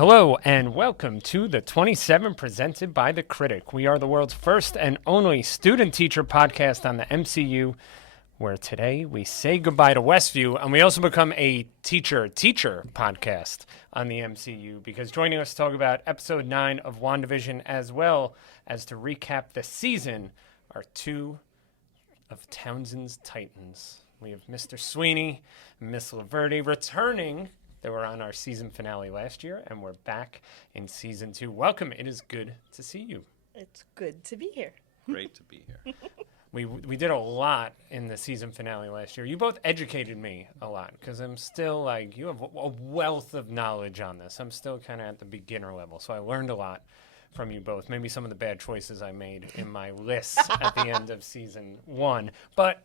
Hello and welcome to the 27 presented by The Critic. We are the world's first and only student-teacher podcast on the MCU, where today we say goodbye to Westview, and we also become a teacher-teacher podcast on the MCU, because joining us to talk about Episode 9 of WandaVision, as well as to recap the season, are two of Townsend's Titans. We have Mr. Sweeney and Miss Laverde returning. They were on our season finale last year, and we're back in season 2. Welcome. It is good to see you. It's good to be here. Great to be here. We did a lot in the season finale last year. You both educated me a lot, because I'm still like, you have a wealth of knowledge on this. I'm still kind of at the beginner level, so I learned a lot from you both. Maybe some of the bad choices I made in my lists at the end of season 1. But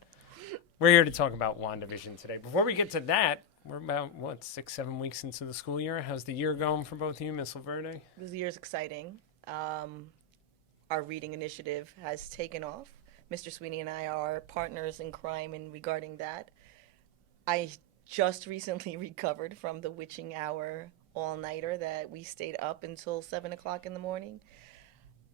we're here to talk about WandaVision today. Before we get to that, we're about, 6-7 weeks into the school year. How's the year going for both of you, Miss Laverde? This year's exciting. Our reading initiative has taken off. Mr. Sweeney and I are partners in crime in regarding that. I just recently recovered from the witching hour all-nighter that we stayed up until 7 o'clock in the morning.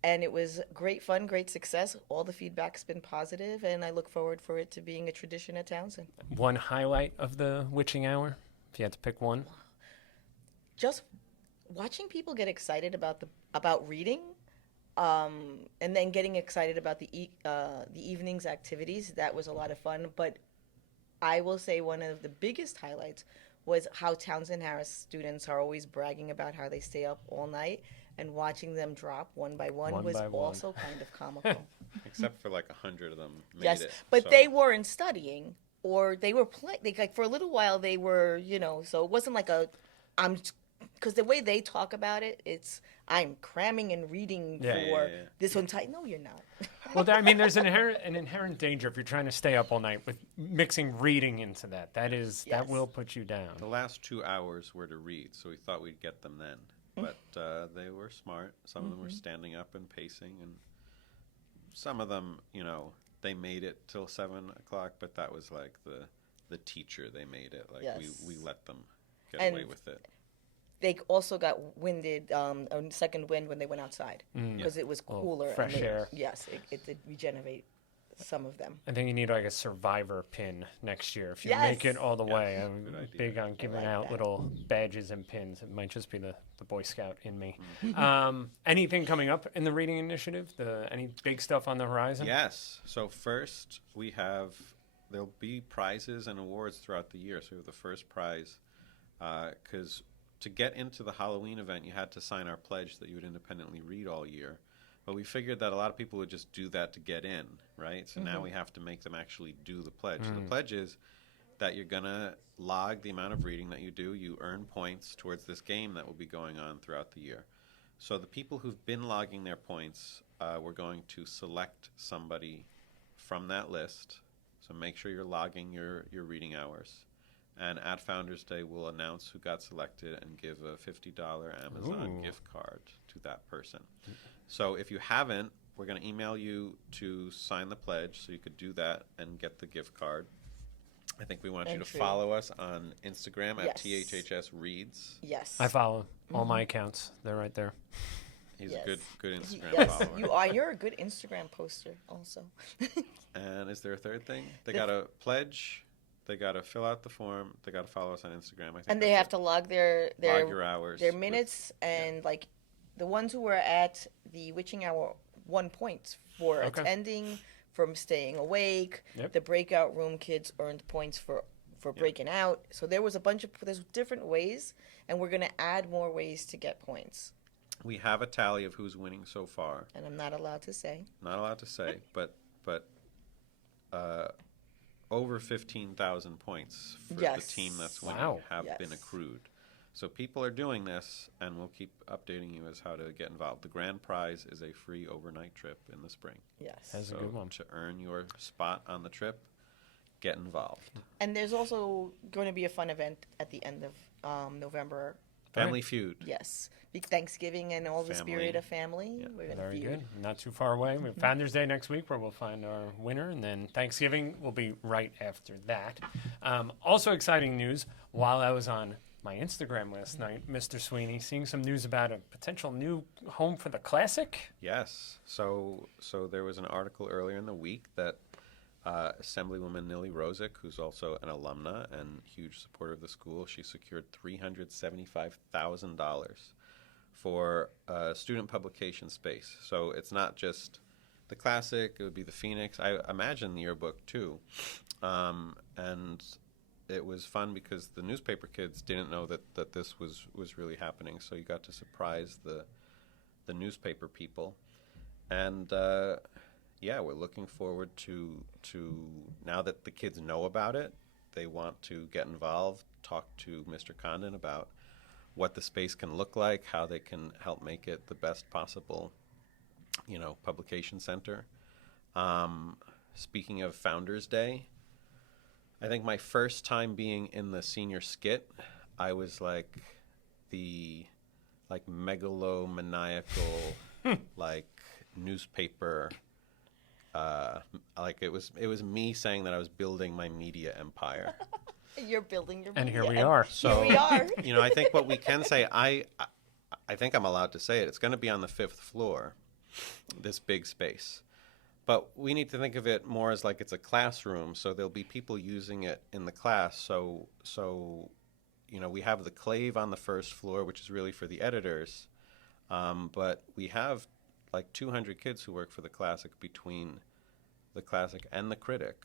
And it was great fun, great success. All the feedback's been positive, and I look forward for it to being a tradition at Townsend. One highlight of the witching hour, if you had to pick one? Just watching people get excited about reading, and then getting excited about the evening's activities. That was a lot of fun. But I will say one of the biggest highlights was how Townsend Harris students are always bragging about how they stay up all night. And watching them drop one by one was also kind of comical. Except for like 100 of them made yes, it. But they weren't studying, or they were playing. Like for a little while, they were, so it wasn't like because the way they talk about it, it's I'm cramming and reading for this one time. No, you're not. Well, I mean, there's an inherent danger if you're trying to stay up all night with mixing reading into that. That will put you down. The last 2 hours were to read, so we thought we'd get them then. But they were smart. Some of them were standing up and pacing, and some of them, they made it till 7 o'clock. But that was like the teacher. They made it. Like we let them get away with it. They also got winded, a second wind when they went outside because it was cooler. Fresh air. Yes, it did regenerate some of them. I think you need like a survivor pin next year if you make it all the way. I'm big on giving out little badges and pins. It might just be the Boy Scout in me. Anything coming up in the reading initiative? Any big stuff on the horizon? Yes. So first there'll be prizes and awards throughout the year. So we have the first prize because to get into the Halloween event, you had to sign our pledge that you would independently read all year. But we figured that a lot of people would just do that to get in, right? So now we have to make them actually do the pledge. So the pledge is that you're going to log the amount of reading that you do. You earn points towards this game that will be going on throughout the year. So the people who've been logging their points, we're going to select somebody from that list. So make sure you're logging your reading hours. And at Founders Day, we'll announce who got selected and give a $50 Amazon gift card to that person. So if you haven't, we're going to email you to sign the pledge so you could do that and get the gift card. I think we want you to follow us on Instagram at THHS Reads. Yes. I follow all my accounts. They're right there. He's a good Instagram follower. You are. You're a good Instagram poster also. And is there a third thing? They got to pledge. They got to fill out the form. They got to follow us on Instagram. I think and they have to log their your hours, their minutes, and like the ones who were at the witching hour 1 point for attending, from staying awake. Yep. The breakout room kids earned points for breaking out. So there's different ways, and we're going to add more ways to get points. We have a tally of who's winning so far. And I'm not allowed to say. Not allowed to say, but over 15,000 points for the team that's winning have been accrued. So people are doing this, and we'll keep updating you as how to get involved. The grand prize is a free overnight trip in the spring. Yes. That's a good one. To earn your spot on the trip, get involved. And there's also going to be a fun event at the end of November. Family Feud. Yes. Big Thanksgiving and all the spirit of family. Yeah. We're Very good. Not too far away. We have Founders Day next week where we'll find our winner, and then Thanksgiving will be right after that. Also exciting news, while I was on my Instagram last night, Mr. Sweeney, seeing some news about a potential new home for the classic. Yes. So there was an article earlier in the week that Assemblywoman Nili Rosick, who's also an alumna and huge supporter of the school, she secured $375,000 for student publication space. So it's not just the classic, it would be the Phoenix. I imagine the yearbook too. And it was fun because the newspaper kids didn't know that this was really happening. So you got to surprise the newspaper people. And yeah, we're looking forward to now that the kids know about it, they want to get involved, talk to Mr. Condon about what the space can look like, how they can help make it the best possible, publication center. Speaking of Founders Day, I think my first time being in the senior skit, I was like the megalomaniacal newspaper. It was me saying that I was building my media empire. You're building your And media here we are. So here we are. I think what we can say, I think I'm allowed to say it. It's going to be on the 5th floor, this big space. But we need to think of it more as like it's a classroom, so there'll be people using it in the class. So we have the Clave on the 1st floor, which is really for the editors. But we have like 200 kids who work for the Classic between the Classic and the Critic.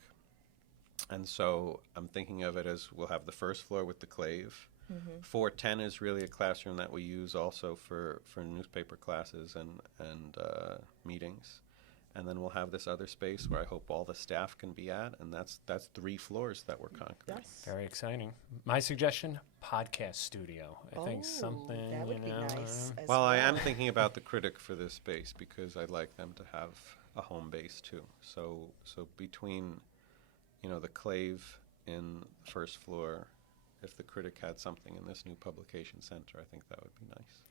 And so I'm thinking of it as we'll have the 1st floor with the Clave. 410 is really a classroom that we use also for newspaper classes and meetings. And then we'll have this other space where I hope all the staff can be at, and that's 3 floors that we're conquering. Yes. Very exciting. My suggestion, podcast studio. I think something, that would be nice. As Well, I am thinking about the Critic for this space because I'd like them to have a home base too. So between, the Clave in the 1st floor, if the Critic had something in this new publication center, I think that would be nice.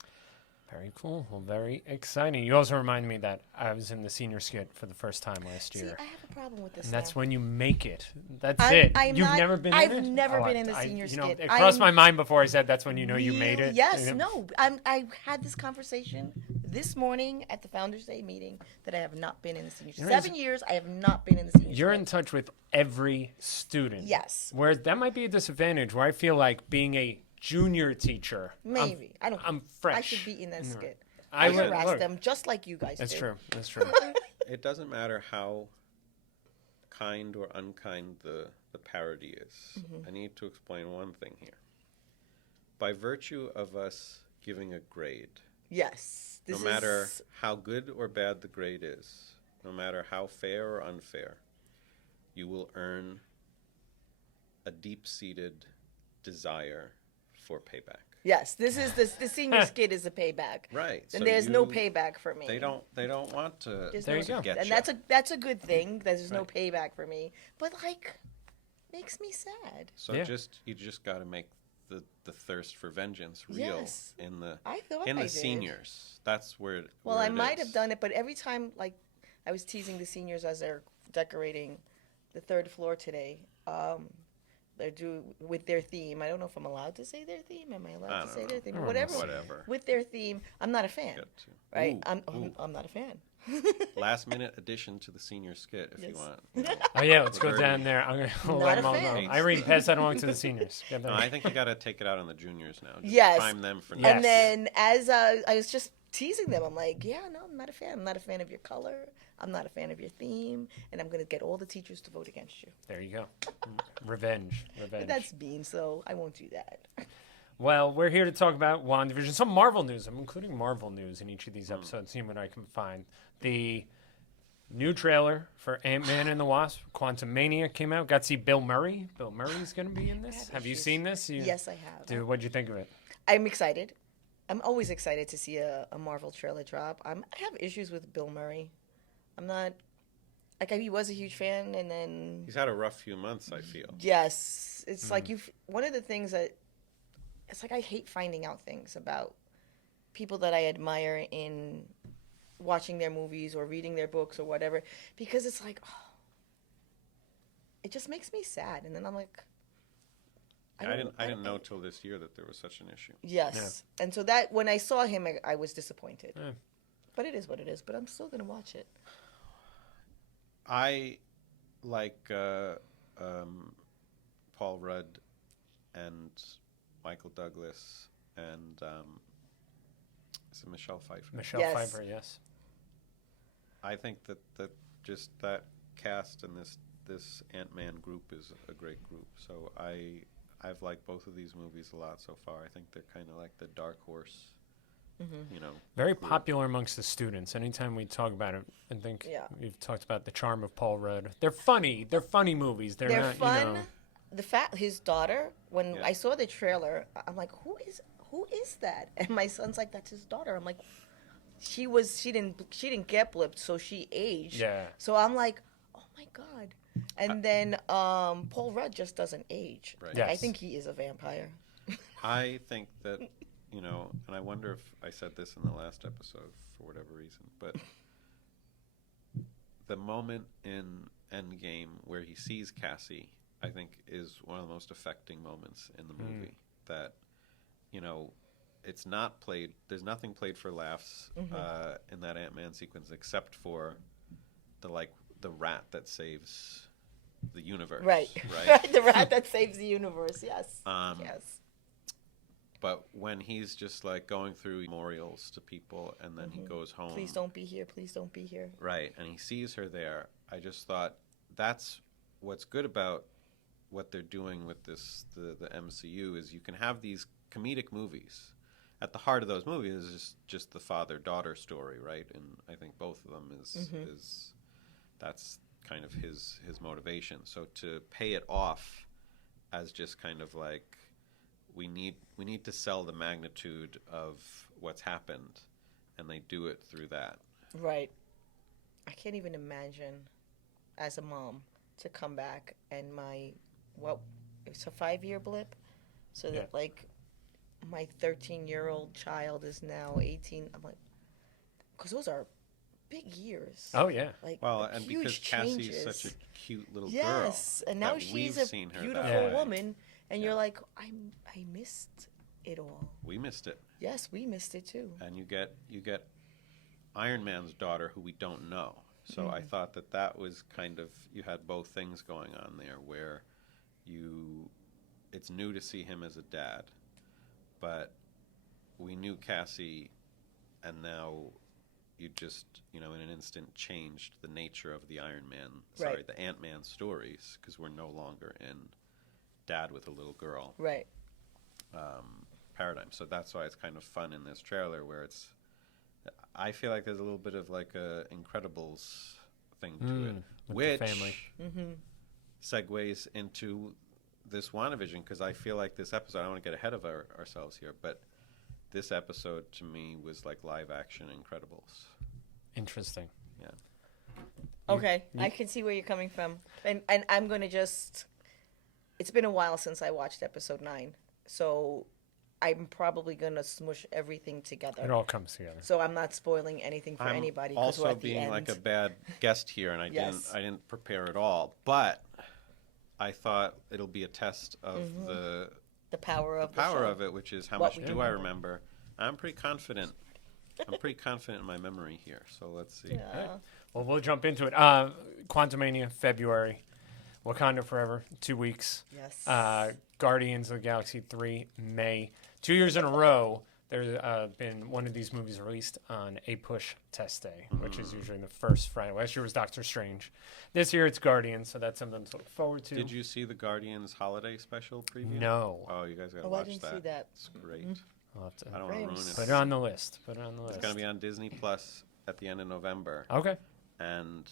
Very cool. Well, very exciting. You also reminded me that I was in the senior skit for the first time last year. See, I have a problem with this. And that's now. when you make it. That's it. You've never been in it? I've never been in the senior skit. It crossed my mind before I said that's when you know you made it. Yes, no. I had this conversation this morning at the Founders Day meeting that I have not been in the senior skit. 7 years, I have not been in the senior skit. You're in touch with every student. Yes. Whereas that might be a disadvantage where I feel like being a junior teacher. Maybe. I'm fresh. I should be in that skit. I I would harass them just like you guys That's do. true. That's true. It doesn't matter how kind or unkind the parody is. I need to explain one thing here. By virtue of us giving a grade, Yes. no matter how good or bad the grade is, no matter how fair or unfair, you will earn a deep-seated desire for payback. Yes, this is the senior skit is a payback. Right. And so there's no payback for me. They don't want to. There's There no, you go. Get and ya. that's a good thing. That there's no Right. payback for me. But makes me sad. So Yeah. you just got to make the thirst for vengeance real Yes. in the I thought in I the did. seniors. That's where. Well, where I it might is. have done it, but every time I was teasing the seniors as they're decorating the 3rd floor today. They're with their theme. I don't know if I'm allowed to say their theme. Am I allowed I to don't say know. their theme? I don't know. Whatever. Whatever. With their theme, I'm not a fan. Get to. Right? Ooh. I'm not a fan. Last minute addition to the senior skit if you Yes. want. Oh, yeah. Let's go Birdie. down there. I'm going to Not let a them all fan. know. Irene, pass that along to the seniors. Get No, them. I think you got to take it out on the juniors now. Just Yes. prime them for Yes. next And then as I was just teasing them, I'm like, yeah, no, I'm not a fan. I'm not a fan of your color. I'm not a fan of your theme. And I'm going to get all the teachers to vote against you. There you go. Revenge. But that's mean, so I won't do that. Well, we're here to talk about WandaVision. Some Marvel news. I'm including Marvel news in each of these episodes, seeing what I can find. The new trailer for Ant-Man and the Wasp, Quantumania, came out. Got to see Bill Murray. Bill Murray's going to be in this. Have you issues. seen this? Yes, I have. Dude, what'd you think of it? I'm excited. I'm always excited to see a Marvel trailer drop. I have issues with Bill Murray. I'm not... he was a huge fan, and then... He's had a rough few months, I feel. Yes. It's like one of the things that... It's like I hate finding out things about people that I admire in watching their movies or reading their books or whatever, because it's like, it just makes me sad. And then I'm like, I didn't know till this year that there was such an issue. Yes, and so that when I saw him, I was disappointed. Yeah. But it is what it is. But I'm still gonna watch it. I like Paul Rudd and Michael Douglas and is it Michelle Pfeiffer? Michelle Yes. Pfeiffer, yes. I think that just that cast and this Ant-Man group is a great group. So I've liked both of these movies a lot so far. I think they're kind of like the dark horse, you know. Very group. popular amongst the students. Anytime we talk about it, I think Yeah. we've talked about the charm of Paul Rudd. They're funny. They're funny movies. They're not, fun. you know. His daughter. When Yeah. I saw the trailer, I'm like, who is that? And my son's like, that's his daughter. I'm like, she didn't get blipped, so she aged. Yeah. So I'm like, oh my god. And then Paul Rudd just doesn't age. Right. Like, I Yes. think he is a vampire. I think that, you know, and I wonder if I said this in the last episode for whatever reason, but the moment in Endgame where he sees Cassie, I think is one of the most affecting moments in the movie. That, you know, it's not played, there's nothing played for laughs in that Ant-Man sequence except for the rat that saves the universe. Right. Right. The rat that saves the universe. Yes. Yes. But when he's just like going through memorials to people and then he goes home. Please don't be here. Please don't be here. Right. And he sees her there. I just thought that's what's good about what they're doing with the MCU is you can have these comedic movies. At the heart of those movies is just the father-daughter story, right? And I think both of them is that's kind of his motivation. So to pay it off as just kind of like we need to sell the magnitude of what's happened, and they do it through that. Right. I can't even imagine as a mom to come back and it's a 5-year blip, so that like my 13-year-old child is now 18. I'm like, because those are big years. Oh, yeah. Like, Well, and huge because changes. Cassie's such a cute little girl. Yes, and now that she's we've a seen her beautiful that way. woman, and Yeah. you're like, I missed it all. We missed it. Yes, we missed it too. And you get Iron Man's daughter, who we don't know. So I thought that was kind of, you had both things going on there, where it's new to see him as a dad, but we knew Cassie, and now you just, in an instant changed the nature of the the Ant-Man stories, because we're no longer in dad with a little girl Right. paradigm. So that's why it's kind of fun in this trailer, where I feel like there's a little bit of like a Incredibles thing to it, with which the family. segues into this WandaVision, because I feel like this episode, I don't want to get ahead of ourselves here, but this episode to me was like live action Incredibles. Interesting. Yeah. Okay, I can see where you're coming from, and I'm gonna just. It's been a while since I watched episode 9, so I'm probably gonna smush everything together. It all comes together. So I'm not spoiling anything for I'm anybody. 'Cause we're also at the being end. like a bad guest here, and Yes. I didn't prepare at all, but I thought it'll be a test of the the power of power the show. of it, which is how What much we do I remember. remember. I'm pretty confident. I'm pretty confident in my memory here, so let's see. Yeah. Well, we'll jump into it. Quantumania, February. Wakanda Forever, 2 weeks. Yes. Guardians of the Galaxy 3, May. 2 years in a row, there's been one of these movies released on a push test day, which is usually the first Friday. Last year was Doctor Strange. This year it's Guardians, so that's something to look forward to. Did you see the Guardians holiday special preview? No. Oh, you guys gotta I watch didn't that. see that. It's great. I'll have to I don't want to ruin Rams. it. put it on the list. It's gonna be on Disney Plus at the end of November, Okay. and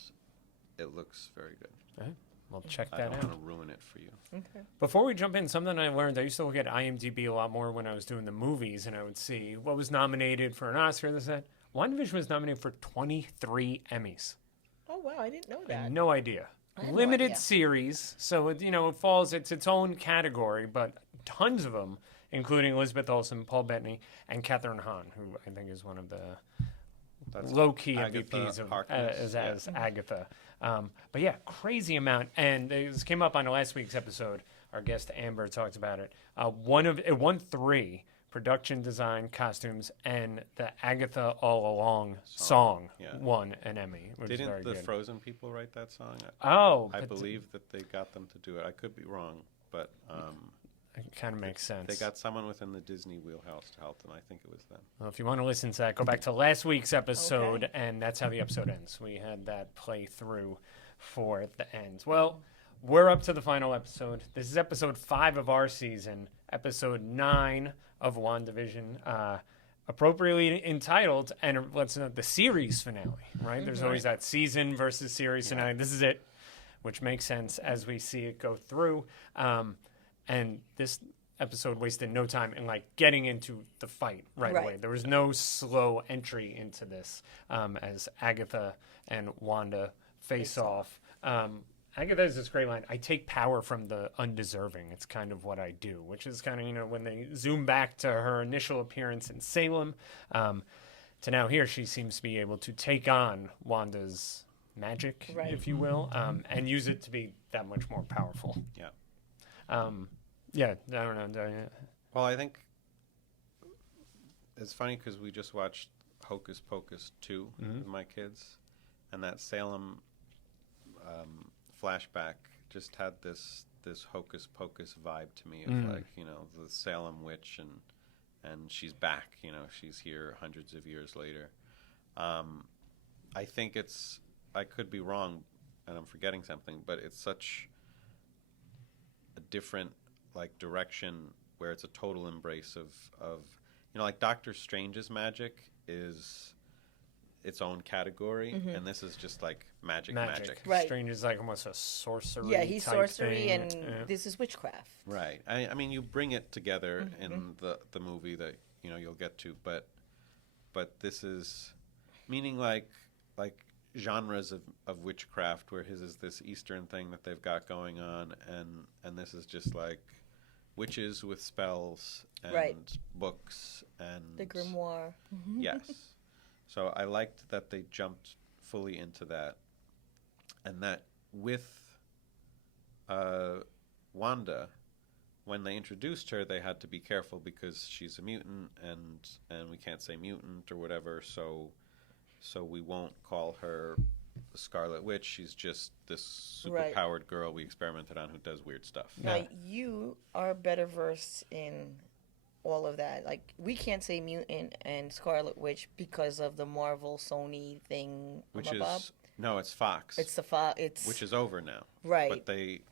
it looks very good. All right. We'll check I that don't out. want to ruin it for you. Okay. Before we jump in, something I learned, I used to look at IMDb a lot more when I was doing the movies, and I would see what was nominated for an Oscar. This that. WandaVision was nominated for 23 Emmys. Oh wow, I didn't know I that. had no idea. I had no Limited idea. series, so it falls. It's its own category, but tons of them, including Elizabeth Olsen, Paul Bettany, and Catherine Hahn, who I think is one of the low-key Agatha MVPs of, Harkness, as Agatha. But yeah, crazy amount. And this came up on last week's episode. Our guest Amber talked about it. It won 3: production design, costumes, and the Agatha All Along song won an Emmy, which is very Didn't the good. Frozen people write that song? Oh, I believe that they got them to do it. I could be wrong, but it kind of makes sense. they got someone within the Disney wheelhouse to help them. I think it was them. Well, if you want to listen to that, go back to last week's episode, and that's how the episode ends. We had that play through for the end. Well, we're up to the final episode. This is episode 5 of our season, episode 9 of WandaVision, appropriately entitled, and let's know, the series finale, right? There's always that season versus series finale. This is it, which makes sense as we see it go through. And this episode wasted no time in like getting into the fight right away. There was no slow entry into this as Agatha and Wanda face off. Agatha has this great line, "I take power from the undeserving. It's kind of what I do," which is kind of, when they zoom back to her initial appearance in Salem to now here, she seems to be able to take on Wanda's magic, if you will, and use it to be that much more powerful. Yeah. I don't know. Well, I think it's funny because we just watched Hocus Pocus 2 with my kids, and that Salem flashback just had this Hocus Pocus vibe to me of like, the Salem witch, and she's back, she's here hundreds of years later. I think I could be wrong and I'm forgetting something, but it's such a different direction where it's a total embrace of like Doctor Strange's magic is its own category, and this is just like magic. Right. Strange is like almost a sorcery. Yeah, he's type sorcery, thing. and this is witchcraft. Right. I mean, you bring it together in the movie that you'll get to, but this is meaning like genres of witchcraft, where his is this Eastern thing that they've got going on, and this is just like witches with spells and books and the grimoire. Yes. So I liked that they jumped fully into that, and that with Wanda, when they introduced her, they had to be careful because she's a mutant, and we can't say mutant or whatever, so we won't call her the Scarlet Witch. She's just this super-powered girl we experimented on who does weird stuff. Now, you are better versed in all of that. Like, we can't say mutant and Scarlet Witch because of the Marvel Sony thing. Which is no, it's Fox. It's the Fox. Which is over now. Right. But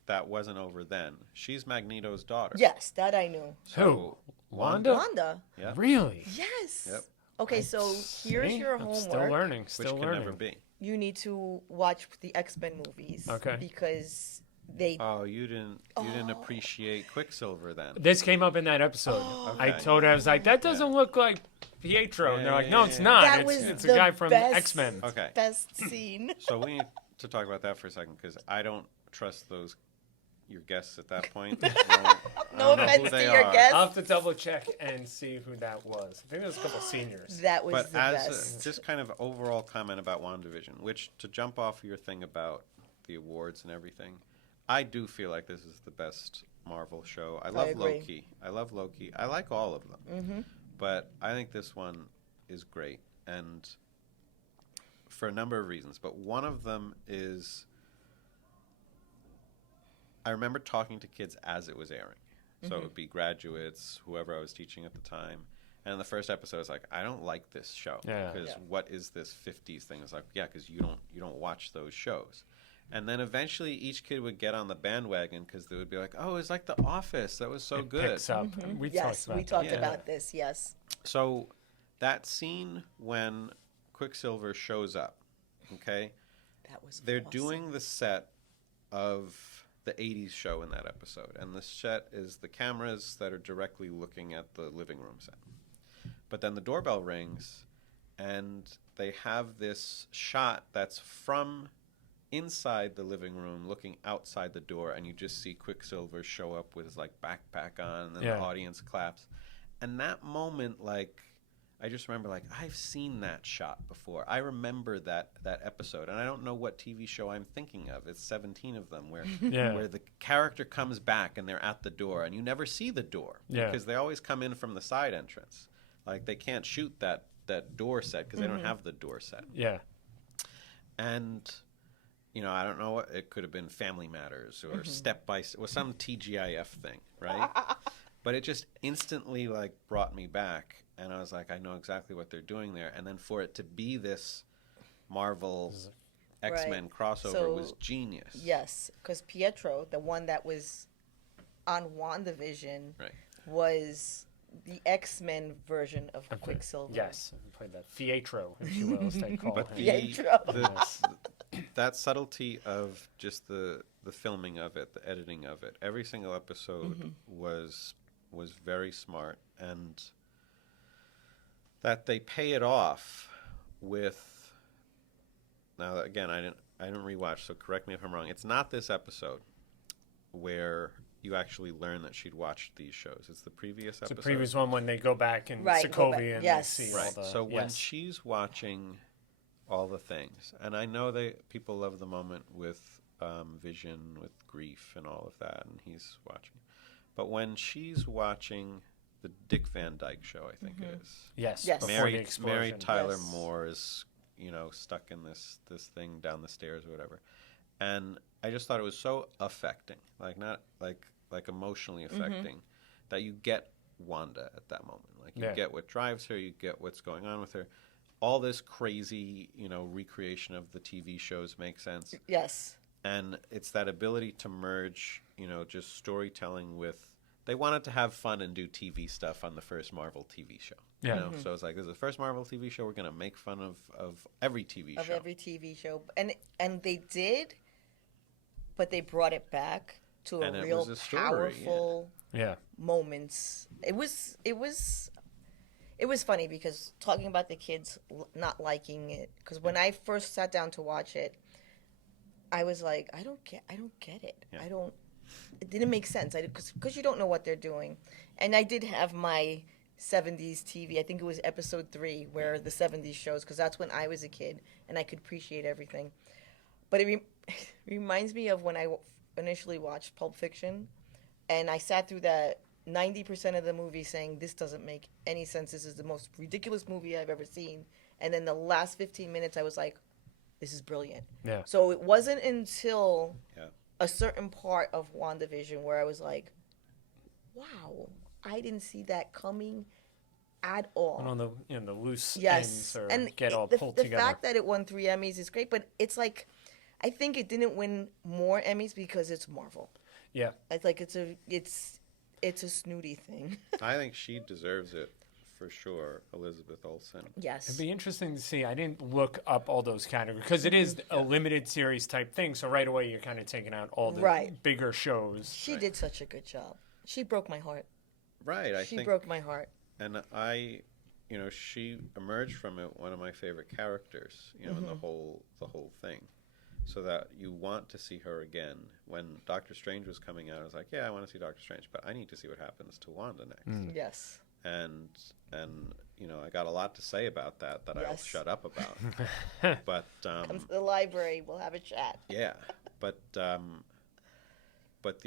that wasn't over then. She's Magneto's daughter. Yes, that I knew. Who? Wanda? Wanda. Yeah. Really? Yes. Yep. Okay, so here's your homework. I'm still learning. Which can never be. You need to watch the X-Men movies. Okay. Because they. Oh, you didn't appreciate Quicksilver then. This came up in that episode. Okay. I told her, I was like, that doesn't look like Pietro. And they're like, no, it's not. It's a guy from X-Men. Okay. Best scene. So we need to talk about that for a second, because I don't trust your guests at that point. No offense to your guests. I'll have to double check and see who that was. I think there was a couple seniors. That was but the best. Just kind of overall comment about WandaVision, which, to jump off your thing about the awards and everything, I do feel like this is the best Marvel show. I love Loki. I like all of them. But I think this one is great, and for a number of reasons. But one of them is, I remember talking to kids as it was airing. So it would be graduates, whoever I was teaching at the time. And in the first episode, I was like, I don't like this show. Because what is this 50s thing? It's like, because you don't watch those shows. And then eventually each kid would get on the bandwagon because they would be like, oh, it's like The Office. That was so good. Picks up. We talked about this, yes. So that scene when Quicksilver shows up, okay? That was They're awesome. doing the set of the 80s show in that episode. And the set is the cameras that are directly looking at the living room set. But then the doorbell rings, and they have this shot that's from inside the living room looking outside the door, and you just see Quicksilver show up with his backpack on, and then the audience claps. And that moment, I just remember, like, I've seen that shot before. I remember that episode, and I don't know what TV show I'm thinking of. It's 17 of them where where the character comes back and they're at the door, and you never see the door because they always come in from the side entrance. Like, they can't shoot that door set because they don't have the door set. Yeah. And, you know, I don't know, it could have been Family Matters or Step by or some TGIF thing, right? But it just instantly, like, brought me back. And I was like, I know exactly what they're doing there. And then for it to be this Marvel X-Men crossover was genius. Yes, because Pietro, the one that was on WandaVision, was the X-Men version of Quicksilver. Yes, I played that. Pietro, if you will, as they call him. Pietro. That subtlety of just the filming of it, the editing of it, every single episode was very smart, and that they pay it off with. Now again, I didn't rewatch, so correct me if I'm wrong. It's not this episode where you actually learn that she'd watched these shows. It's the previous episode. It's the previous one when they go back in Sokovia and they see all the... So when she's watching all the things, and I know people love the moment with Vision, with grief and all of that, and he's watching. But when she's watching the Dick Van Dyke Show, I think it is. Yes. Mary Tyler Moore is, you know, stuck in this thing down the stairs or whatever. And I just thought it was so affecting, like not like emotionally affecting, that you get Wanda at that moment. Like you get what drives her, you get what's going on with her. All this crazy, you know, recreation of the TV shows makes sense. Yes. And it's that ability to merge, you know, just storytelling with. They wanted to have fun and do TV stuff on the first Marvel TV show. Yeah. You know? So it's like, this is the first Marvel TV show. We're going to make fun of every TV show. Of every TV show. And they did, but they brought it back to a real powerful moments. It was funny because talking about the kids not liking it, because when I first sat down to watch it, I was like, I don't get it. Yeah. It didn't make sense because you don't know what they're doing. And I did have my 70s TV. I think it was episode 3 where the 70s shows, because that's when I was a kid and I could appreciate everything. But it reminds me of when I initially watched Pulp Fiction, and I sat through that 90% of the movie saying, this doesn't make any sense. This is the most ridiculous movie I've ever seen. And then the last 15 minutes, I was like, this is brilliant. Yeah. So it wasn't until a certain part of WandaVision where I was like, wow, I didn't see that coming at all. And on the loose ends or and get all pulled together. The fact that it won 3 Emmys is great, but it's like, I think it didn't win more Emmys because it's Marvel. Yeah. It's like it's a snooty thing. I think she deserves it for sure, Elizabeth Olsen. Yes. It'd be interesting to see. I didn't look up all those categories because it is a limited series type thing. So right away you're kind of taking out all the bigger shows. She did such a good job. She broke my heart. Right. She broke my heart. And she emerged from it one of my favorite characters, you know, in the whole thing. So that you want to see her again. When Doctor Strange was coming out, I was like, yeah, I want to see Doctor Strange, but I need to see what happens to Wanda next. Yes. And you know, I got a lot to say about that I'll shut up about. But come to the library, we'll have a chat. Yeah. But the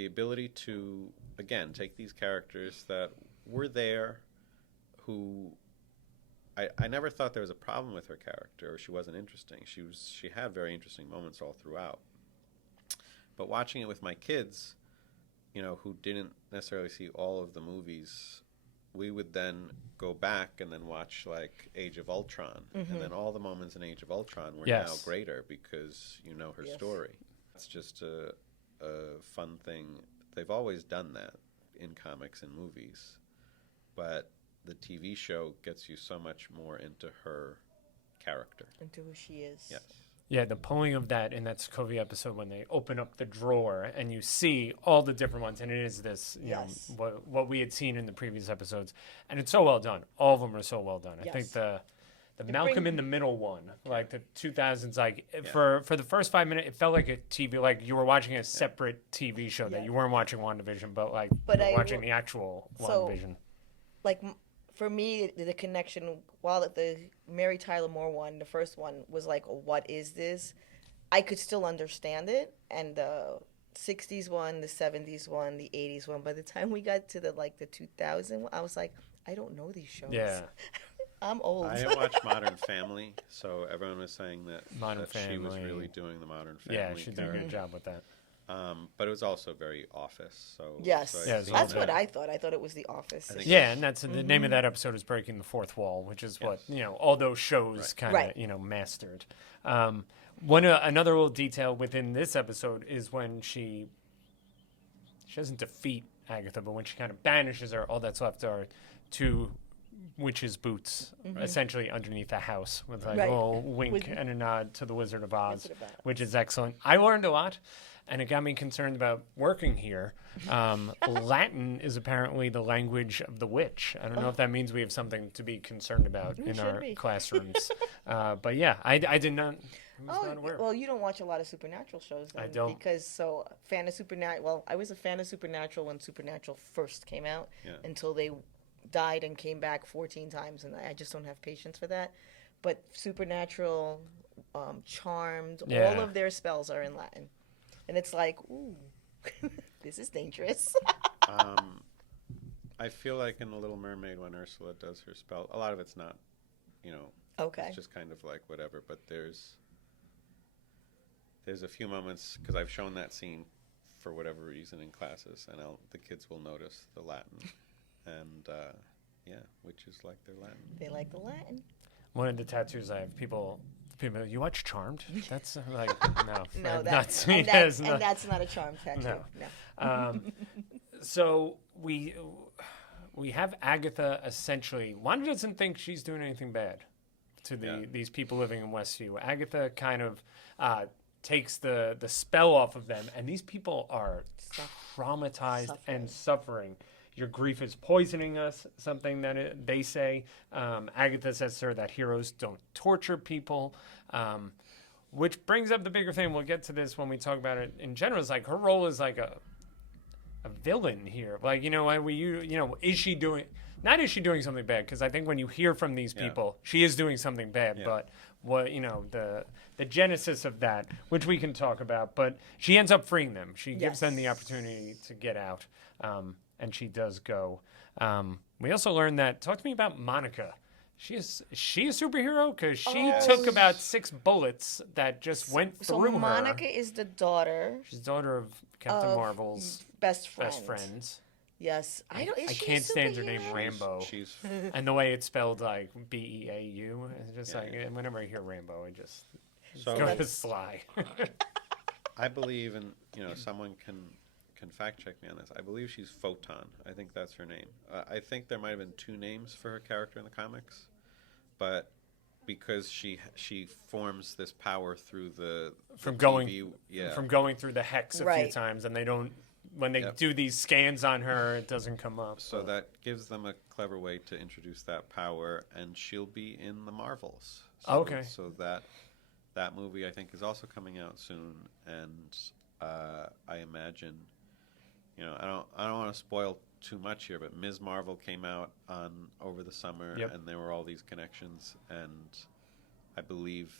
ability to again take these characters that were there, who I never thought there was a problem with her character or she wasn't interesting. She had very interesting moments all throughout. But watching it with my kids, you know, who didn't necessarily see all of the movies, we would then go back and then watch like Age of Ultron, and then all the moments in Age of Ultron were now greater because you know her story. It's just a fun thing. They've always done that in comics and movies, but the TV show gets you so much more into her character. Into who she is. Yes. Yeah, the pulling of that in that Sokovia episode when they open up the drawer and you see all the different ones, and it is this, you know, what we had seen in the previous episodes, and it's so well done. All of them are so well done. I think the Malcolm in the Middle one, like the 2000s, like for the first 5 minutes, it felt like a TV, like you were watching a separate TV show that you weren't watching WandaVision, but you were watching the actual WandaVision. Like for me, the connection, while the Mary Tyler Moore one, the first one, was like, what is this? I could still understand it. And the 60s one, the 70s one, the 80s one, by the time we got to the 2000 one, I was like, I don't know these shows. Yeah. I'm old. I didn't watch Modern Family, so everyone was saying that, she was Family. really doing the Modern Family. Yeah, she did a good job with that. But it was also very Office. So Yes, so Yeah, it's all that's that. what I thought. I thought it was The Office. I think Yeah, and that's the name of that episode is Breaking the Fourth Wall, which is what, all those shows kind of, Right. mastered. Another little detail within this episode is when she doesn't defeat Agatha, but when she kind of banishes her, all that's left are two witches' boots, essentially underneath a house with like Right. a little wink With- and a nod to the Wizard of Oz, Wizard of Oz. which is excellent. I learned a lot, and it got me concerned about working here. Latin is apparently the language of the witch. I don't know if that means we have something to be concerned about in should our be. classrooms. But yeah, I did not. I was not aware. Well, you don't watch a lot of Supernatural shows then. I don't. Because, fan of Supernatural, well, I was a fan of Supernatural when Supernatural first came out Yeah. until they died and came back 14 times, and I just don't have patience for that. But Supernatural, Charmed, Yeah. all of their spells are in Latin. And it's like, ooh, this is dangerous. I feel like in The Little Mermaid when Ursula does her spell, a lot of it's not, Okay. it's just kind of like whatever. But there's a few moments, because I've shown that scene for whatever reason in classes, and the kids will notice the Latin. And, witches like their Latin. They like the Latin. One of the tattoos I have, people, you watch Charmed? That's like no, No, not that's, sweet and, as that's, not. and that's not a charm tattoo. No. So we have Agatha essentially. Wanda doesn't think she's doing anything bad to these people living in Westview. Agatha kind of takes the spell off of them, and these people are traumatized and suffering. Your grief is poisoning us, something that they say. Agatha says to her that heroes don't torture people, which brings up the bigger thing. We'll get to this when we talk about it in general. It's like her role is like a villain here. Like, is she doing... Not is she doing something bad, because I think when you hear from these people, she is doing something bad, but what the genesis of that, which we can talk about, but she ends up freeing them. She gives them the opportunity to get out, and she does go. We also learned that, talk to me about Monica. Is she a superhero? Because she took about 6 bullets that just went through her. So Monica is the daughter. She's the daughter of Captain Marvel's best friends. Yes. I can't stand her name, superhero? Rambo. She's And the way it's spelled, like Beau, it's just like whenever I hear Rambo, I just go to Sly. I believe, and someone can fact check me on this. I believe she's Photon. I think that's her name. I think there might have been 2 names for her character in the comics, but because she forms this power through the going TV, from going through the hex a few Right. times, and they don't. When they do these scans on her, it doesn't come up. So that gives them a clever way to introduce that power, and she'll be in the Marvels. So, Okay. So that movie I think is also coming out soon, and I imagine, I don't want to spoil too much here, but Ms. Marvel came out over the summer, and there were all these connections, and I believe,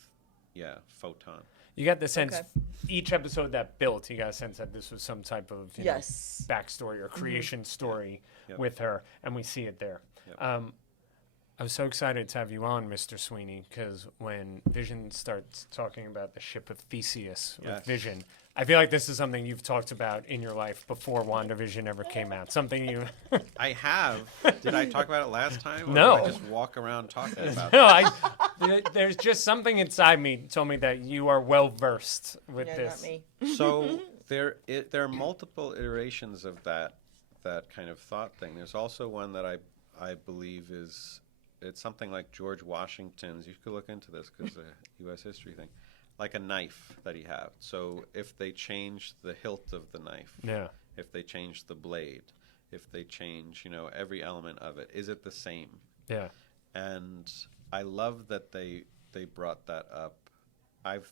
Photon. You got the sense each episode that built, you got a sense that this was some type of backstory or creation story with her, and we see it there. Yep. I was so excited to have you on, Mr. Sweeney, because when Vision starts talking about the ship of Theseus with Vision, I feel like this is something you've talked about in your life before WandaVision ever came out. Something you... I have. Did I talk about it last time? Or No. did I just walk around talking about it? No, there's just something inside me told me that you are well versed with this. Not me. So there are multiple iterations of that kind of thought thing. There's also one that I believe it's something like George Washington's. You could look into this because it's a U.S. history thing, like a knife that he had. So if they change the hilt of the knife, if they change the blade, if they change every element of it, is it the same? Yeah. And I love that they brought that up. I've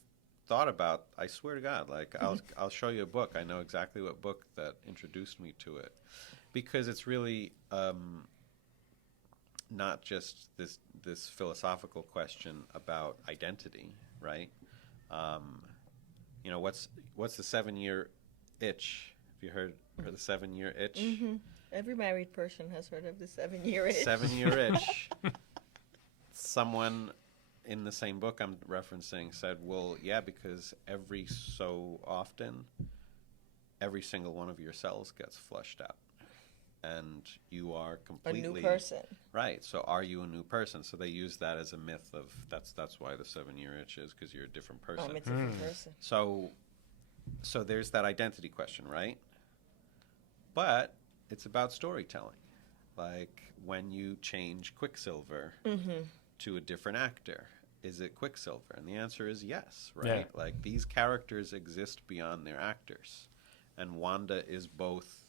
thought about, I swear to God, like I'll show you a book. I know exactly what book that introduced me to it, because it's really not just this philosophical question about identity, right? What's the 7-year itch? Have you heard of the 7-year itch? Mm-hmm. Every married person has heard of the 7-year itch. 7-year itch. Someone in the same book I'm referencing said, well, yeah, because every so often, every single one of your cells gets flushed out. And you are completely... A new person. Right. So are you a new person? So they use that as a myth of... That's why the 7-year itch is, because you're a different person. I'm a different person. So there's that identity question, right? But it's about storytelling. Like when you change Quicksilver to a different actor, is it Quicksilver? And the answer is yes, right? Yeah. Like these characters exist beyond their actors. And Wanda is both,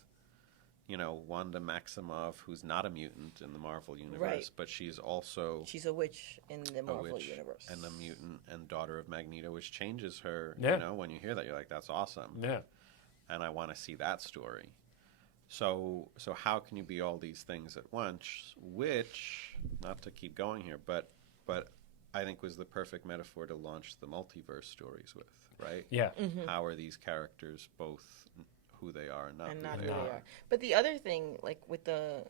Wanda Maximoff, who's not a mutant in the Marvel universe, Right. but she's also She's a witch in the Marvel witch universe. and a mutant and daughter of Magneto, which changes her. Yeah. When you hear that, you're like, that's awesome. Yeah. And I want to see that story. So how can you be all these things at once? Which, not to keep going here, but I think was the perfect metaphor to launch the multiverse stories with, right? Yeah. How are these characters both who they are and not and who not they who are? they are. But the other thing, like with the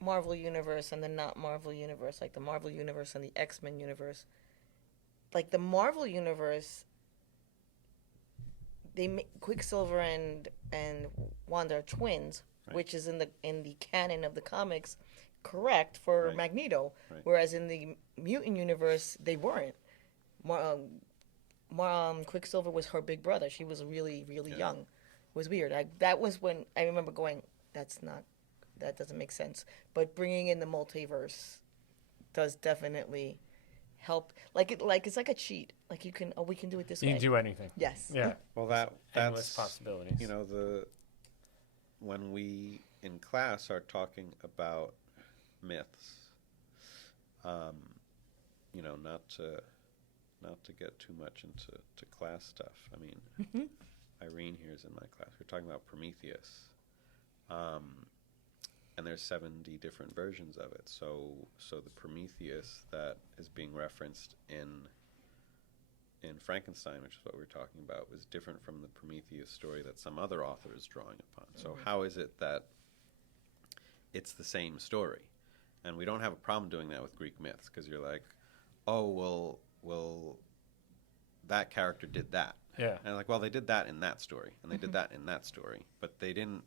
Marvel universe and the not Marvel universe, like the Marvel universe and the X-Men universe, like the Marvel universe, Quicksilver and Wanda are twins, Right. which is in the canon of the comics, correct for Right. Magneto. Right. Whereas in the mutant universe, they weren't. Quicksilver was her big brother. She was really, really young. It was weird. That was when I remember going, that doesn't make sense. But bringing in the multiverse does definitely help. It's like a cheat. Like we can do it this You way. can do anything. Yes. Yeah. Well, that's Endless possibilities. When we in class are talking about myths, not to get too much into class stuff. I mean, Irene here is in my class. We're talking about Prometheus, and there's 70 different versions of it. So the Prometheus that is being referenced in Frankenstein, which is what we're talking about, was different from the Prometheus story that some other author is drawing upon. So how is it that it's the same story? And we don't have a problem doing that with Greek myths, because you're like, oh, well, that character did that. Yeah. And like, well, they did that in that story, and they did that in that story, but they didn't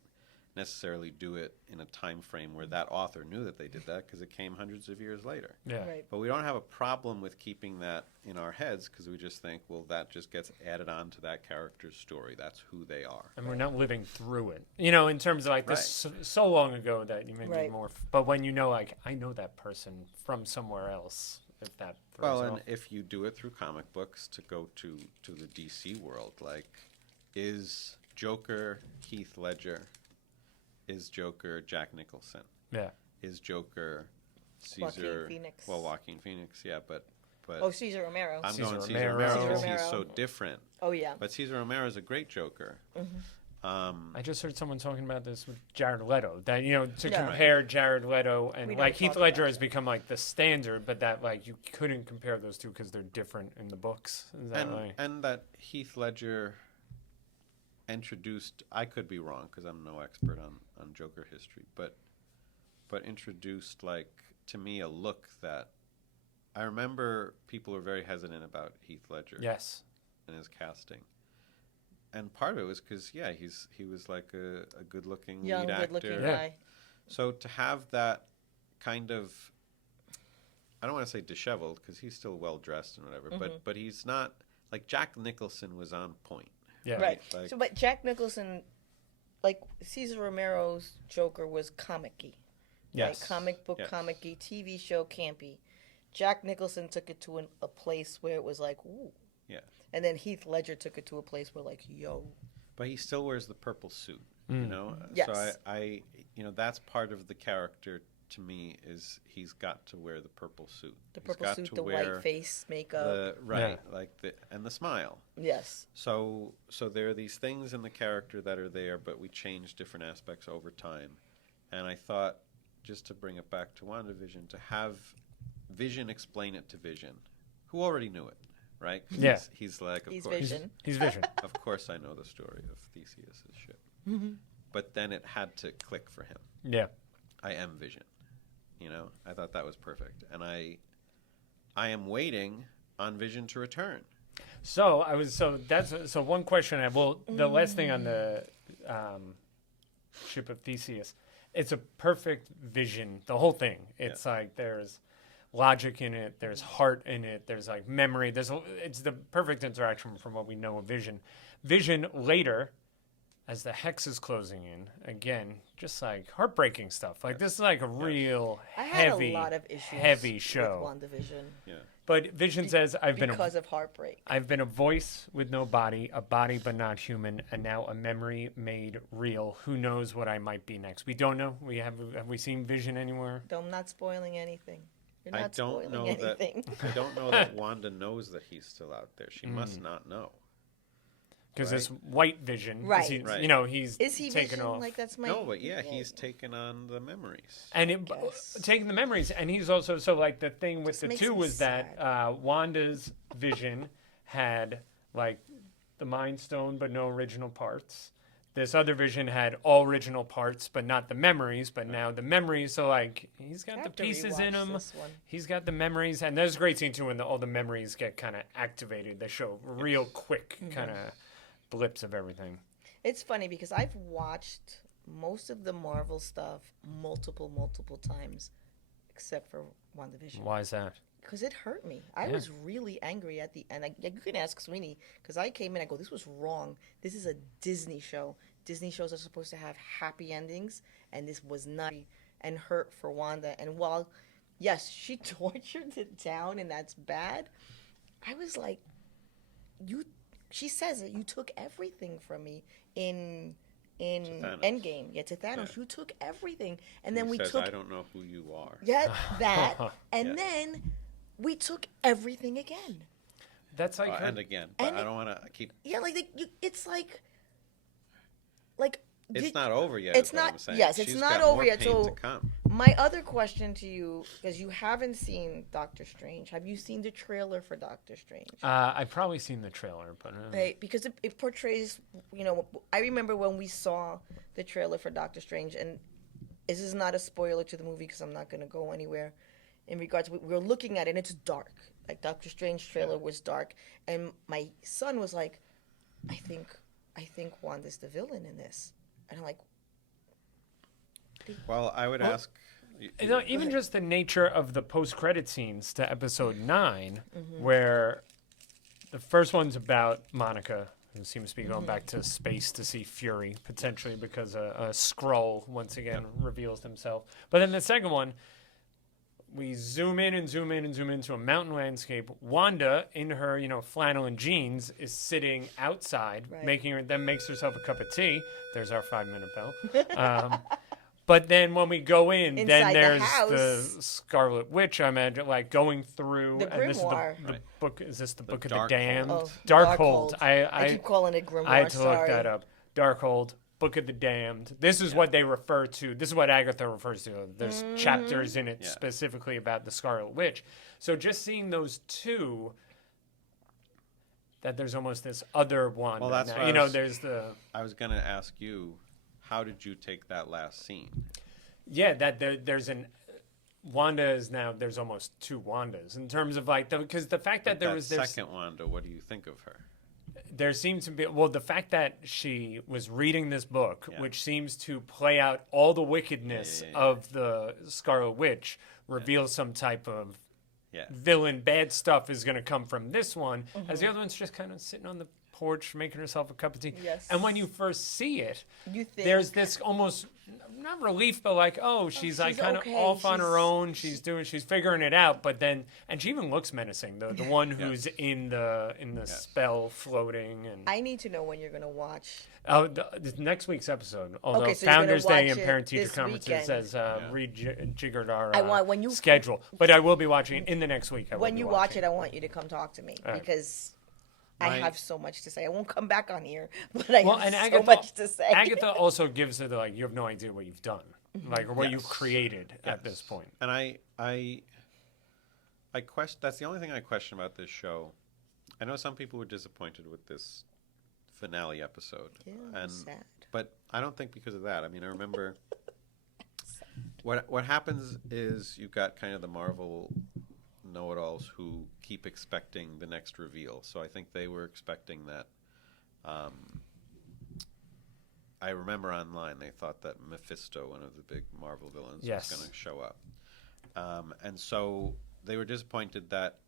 necessarily do it in a time frame where that author knew that they did that, because it came hundreds of years later. Yeah. Right. But we don't have a problem with keeping that in our heads, because we just think, well, that just gets added on to that character's story. That's who they are. And we're not living through it. In terms of like this so long ago that you may be Right. more. But when like, I know that person from somewhere else, if that throws Well, off. and if you do it through comic books, to go to the DC world, like, is Joker Heath Ledger? Is Joker Jack Nicholson? Yeah. Is Joker Joaquin Caesar? Phoenix. Well, Joaquin Phoenix, yeah, but Oh, Cesar Romero. I'm Caesar going Caesar Romero. Romero Caesar because he's Romero. so different. Oh yeah. But Caesar Romero is a great Joker. I just heard someone talking about this with Jared Leto. That to Yeah. compare Jared Leto and We like don't Heath talk Ledger about has become like the standard, but that like you couldn't compare those two because they're different in the books. Is that right? And that Heath Ledger introduced, I could be wrong because I'm no expert on Joker history, but introduced, like, to me, a look that I remember people were very hesitant about Heath Ledger Yes. and his casting. And part of it was because, yeah, he was like a good-looking Young, lead actor. good-looking Yeah. guy. So to have that kind of, I don't want to say disheveled because he's still well-dressed and whatever, but he's not, like, Jack Nicholson was on point. Yeah. Right. Like- So, but Jack Nicholson, like Cesar Romero's Joker was comic-y. Yes. Right? Comic book, Yes. comic-y, TV show, campy. Jack Nicholson took it to a place where it was like, ooh. Yeah. And then Heath Ledger took it to a place where, like, yo. But he still wears the purple suit, Yes. So I that's part of the character to me, is he's got to wear the purple suit. The He's purple got suit, to the wear white face makeup. like and the smile. Yes. So there are these things in the character that are there, but we change different aspects over time. And I thought just to bring it back to WandaVision, to have Vision explain it to Vision, who already knew it, right? 'Cause Yeah. He's like, of He's course. Vision. He's Vision. Of course I know the story of Theseus' ship. Mm-hmm. But then it had to click for him. Yeah. I am Vision. You know, I thought that was perfect. And I am waiting on Vision to return. So so one question. The last thing on the ship of Theseus, it's a perfect vision. The whole thing. It's like there's logic in it. There's heart in it. There's like memory. It's the perfect interaction from what we know of Vision. Vision later, as the hex is closing in, again, just like heartbreaking stuff. Like this is like a real I had heavy, a lot of issues heavy show. with WandaVision Yeah. But Vision says, because of heartbreak. I've been a voice with no body, a body but not human, and now a memory made real. Who knows what I might be next? We don't know. Have we seen Vision anywhere? I'm not spoiling anything. You're I not don't spoiling know anything. that. I don't know that Wanda knows that he's still out there. She must not know. Because Right. this white Vision, Right. Right. you know, he's Is he taken Vision? off. Like that's my No, but yeah, he's taken on the memories. And guess. taking the memories, and he's also so like the thing with Just the makes two me was that sad. Wanda's Vision had like the Mind Stone but no original parts. This other Vision had all original parts but not the memories. But now the memories, so like he's I got the have to pieces in rewatch him. this one. He's got the memories, and there's a great scene too when all the memories get kind of activated. They show real quick kind of blips of everything. It's funny because I've watched most of the Marvel stuff multiple times, except for WandaVision. Why is that? Because it hurt me. I Yeah. was really angry at the end. You can ask Sweeney, because I came in, I go, this was wrong. This is a Disney show. Disney shows are supposed to have happy endings, and this was not, and hurt for Wanda. And while, yes, she tortured it down, and that's bad, I was like, she says it, you took everything from me in Thanos. Endgame. Yeah, to Thanos. Yeah. You took everything. And then He we says, took I don't know who you are. yeah, that, and Yeah. then we took everything again. That's like her- And again, but And I don't want to keep. Yeah, it's like It's not over yet. it's is what not- I'm saying. yes, it's She's not got over more yet, pain so- to come. my other question to you, because you haven't seen Doctor Strange. Have you seen the trailer for Doctor Strange? I've probably seen the trailer, but Because it portrays, I remember when we saw the trailer for Doctor Strange, and this is not a spoiler to the movie because I'm not going to go anywhere. In regards, we were looking at it, and it's dark. Like Doctor Strange trailer was dark, and my son was like, "I think Wanda's the villain in this," and I'm like, Well, I would ask. you know, even just the nature of the post-credit scenes to episode 9, where the first one's about Monica, who seems to be going back to space to see Fury, potentially because a Skrull once again reveals himself. But then the second one, we zoom in and zoom in and zoom into a mountain landscape. Wanda, in her flannel and jeans, is sitting outside, Right. makes herself a cup of tea. There's our 5-minute bell. But then when we go in, then Inside the there's house. the Scarlet Witch. I imagine like going through, The and this is grimoire. the Right. book. Is this the book of the Darkhold. Damned? Oh, Darkhold. Darkhold. I I keep calling it grimoire. I had to sorry. look that up. Darkhold, Book of the Damned. This is what they refer to. This is what Agatha refers to. There's chapters in it Yeah. specifically about the Scarlet Witch. So just seeing those two, that there's almost this other one. Well, that's now. what I was- There's the I was going to ask you, how did you take that last scene? that there's an. Wanda is now. There's almost two Wandas in terms of like because the fact that But there was this. second Wanda. What do you think of her? There seems to be the fact that she was reading this book, Yeah. which seems to play out all the wickedness Yeah. of the Scarlet Witch, reveals some type of Yeah. villain. Bad stuff is going to come from this one, as the other one's just kind of sitting on the porch making herself a cup of tea. Yes. And when you first see it, You think there's this almost not relief, but like, she's like she's kind of okay. off on her She's- own. She's figuring it out. But then, and she even looks menacing. The one who's in the spell floating. And I need to know when you're gonna watch. this next week's episode, although Okay, so you're gonna Founders Day watch and it Parent Teacher this Conferences weekend. says rejiggered our I want when you schedule. But I will be watching it in the next week. when you watch it, I want you to come talk to me right. because I have so much to say. I won't come back on here, but I have so much to say. Agatha also gives it like, you have no idea what you've done, like, or what you've created at this point. And I question. That's the only thing I question about this show. I know some people were disappointed with this finale episode, Yeah, sad. But I don't think because of that. I mean, I remember what happens is you've got kind of the Marvel know-it-alls who keep expecting the next reveal. So I think they were expecting that. I remember online they thought that Mephisto, one of the big Marvel villains, was going to show up. And so they were disappointed that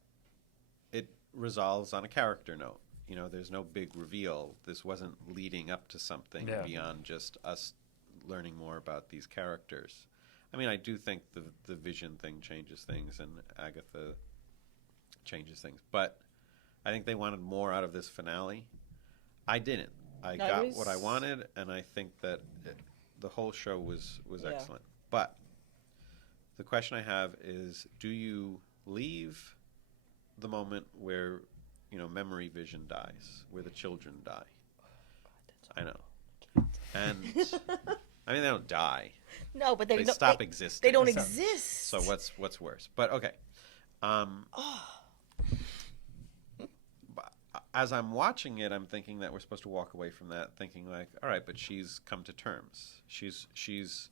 it resolves on a character note. You know, there's no big reveal. This wasn't leading up to something beyond just us learning more about these characters. I mean, I do think the Vision thing changes things and Agatha changes things. But I think they wanted more out of this finale. I didn't. I got what I wanted, and I think that the whole show was excellent. But the question I have is, do you leave the moment where, you know, memory vision dies, where the children die? I know. And I mean, they don't die. No, but they stop existing. They don't exist. So what's worse? But okay. As I'm watching it, I'm thinking that we're supposed to walk away from that thinking like, all right, but she's come to terms. She's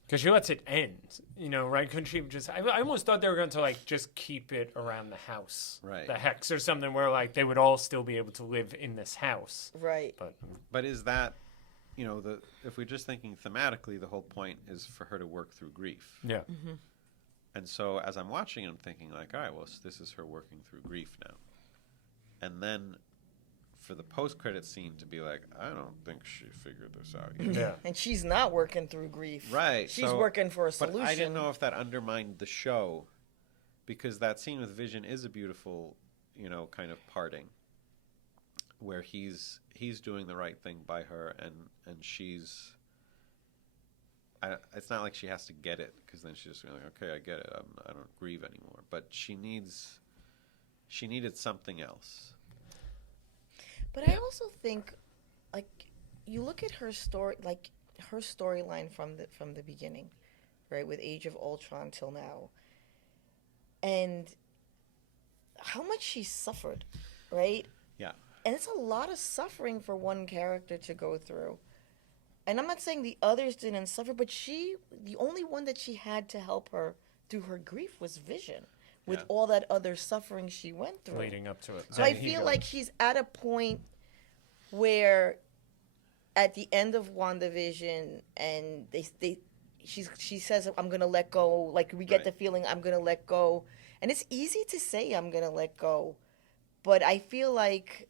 because she lets it end, you know, right? Couldn't she just? I almost thought they were going to like just keep it around the house, right? The hex or something, where like they would all still be able to live in this house, right? But is that, you know, if we're just thinking thematically, the whole point is for her to work through grief. Yeah. Mm-hmm. And so as I'm watching, I'm thinking like, all right, well, this is her working through grief now. And then for the post-credit scene to be like, I don't think she figured this out yet. Yeah. And she's not working through grief. Right. She's working for a solution. But I didn't know if that undermined the show, because that scene with Vision is a beautiful, you know, kind of parting where he's doing the right thing by her, and she's... it's not like she has to get it, because then she's just like, okay, I get it. I don't grieve anymore. But she needed something else. But I also think, like, you look at her story, like her storyline from the beginning, right, with Age of Ultron till now, and how much she suffered, right? Yeah. And it's a lot of suffering for one character to go through. And I'm not saying the others didn't suffer, but the only one that she had to help her through her grief was Vision, with all that other suffering she went through. Leading up to it. So I feel like she's at a point where at the end of WandaVision, and she says, I'm going to let go. Like, we get the feeling I'm going to let go. And it's easy to say I'm going to let go. But I feel like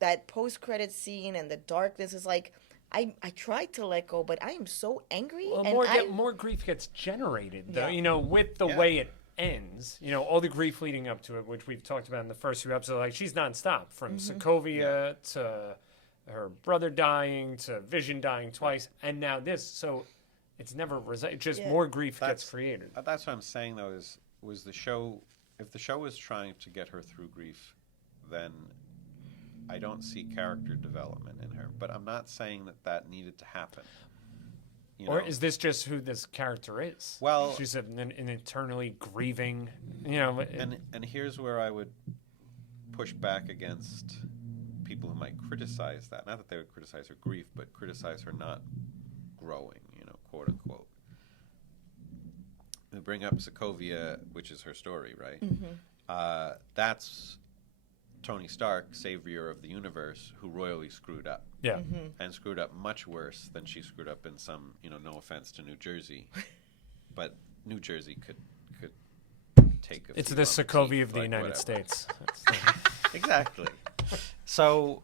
that post-credit scene and the darkness is like, I tried to let go, but I am so angry. Well, and more grief gets generated, though, you know, with the way it ends. You know, all the grief leading up to it, which we've talked about in the first few episodes. Like, she's nonstop, from Sokovia to her brother dying to Vision dying twice, and now this. So it's never just more grief gets created. That's what I'm saying, though, was the show. If the show was trying to get her through grief, then I don't see character development in her. But I'm not saying that needed to happen. You know? Or is this just who this character is? Well, she's an eternally grieving, you know. And here's where I would push back against people who might criticize that. Not that they would criticize her grief, but criticize her not growing, you know, quote unquote. We bring up Sokovia, which is her story, right? Mm-hmm. That's Tony Stark, savior of the universe, who royally screwed up. Yeah. Mm-hmm. And screwed up much worse than she screwed up in some, you know, no offense to New Jersey, but New Jersey could take a It's few the bumps Sokovia of the like United whatever. States. Exactly. So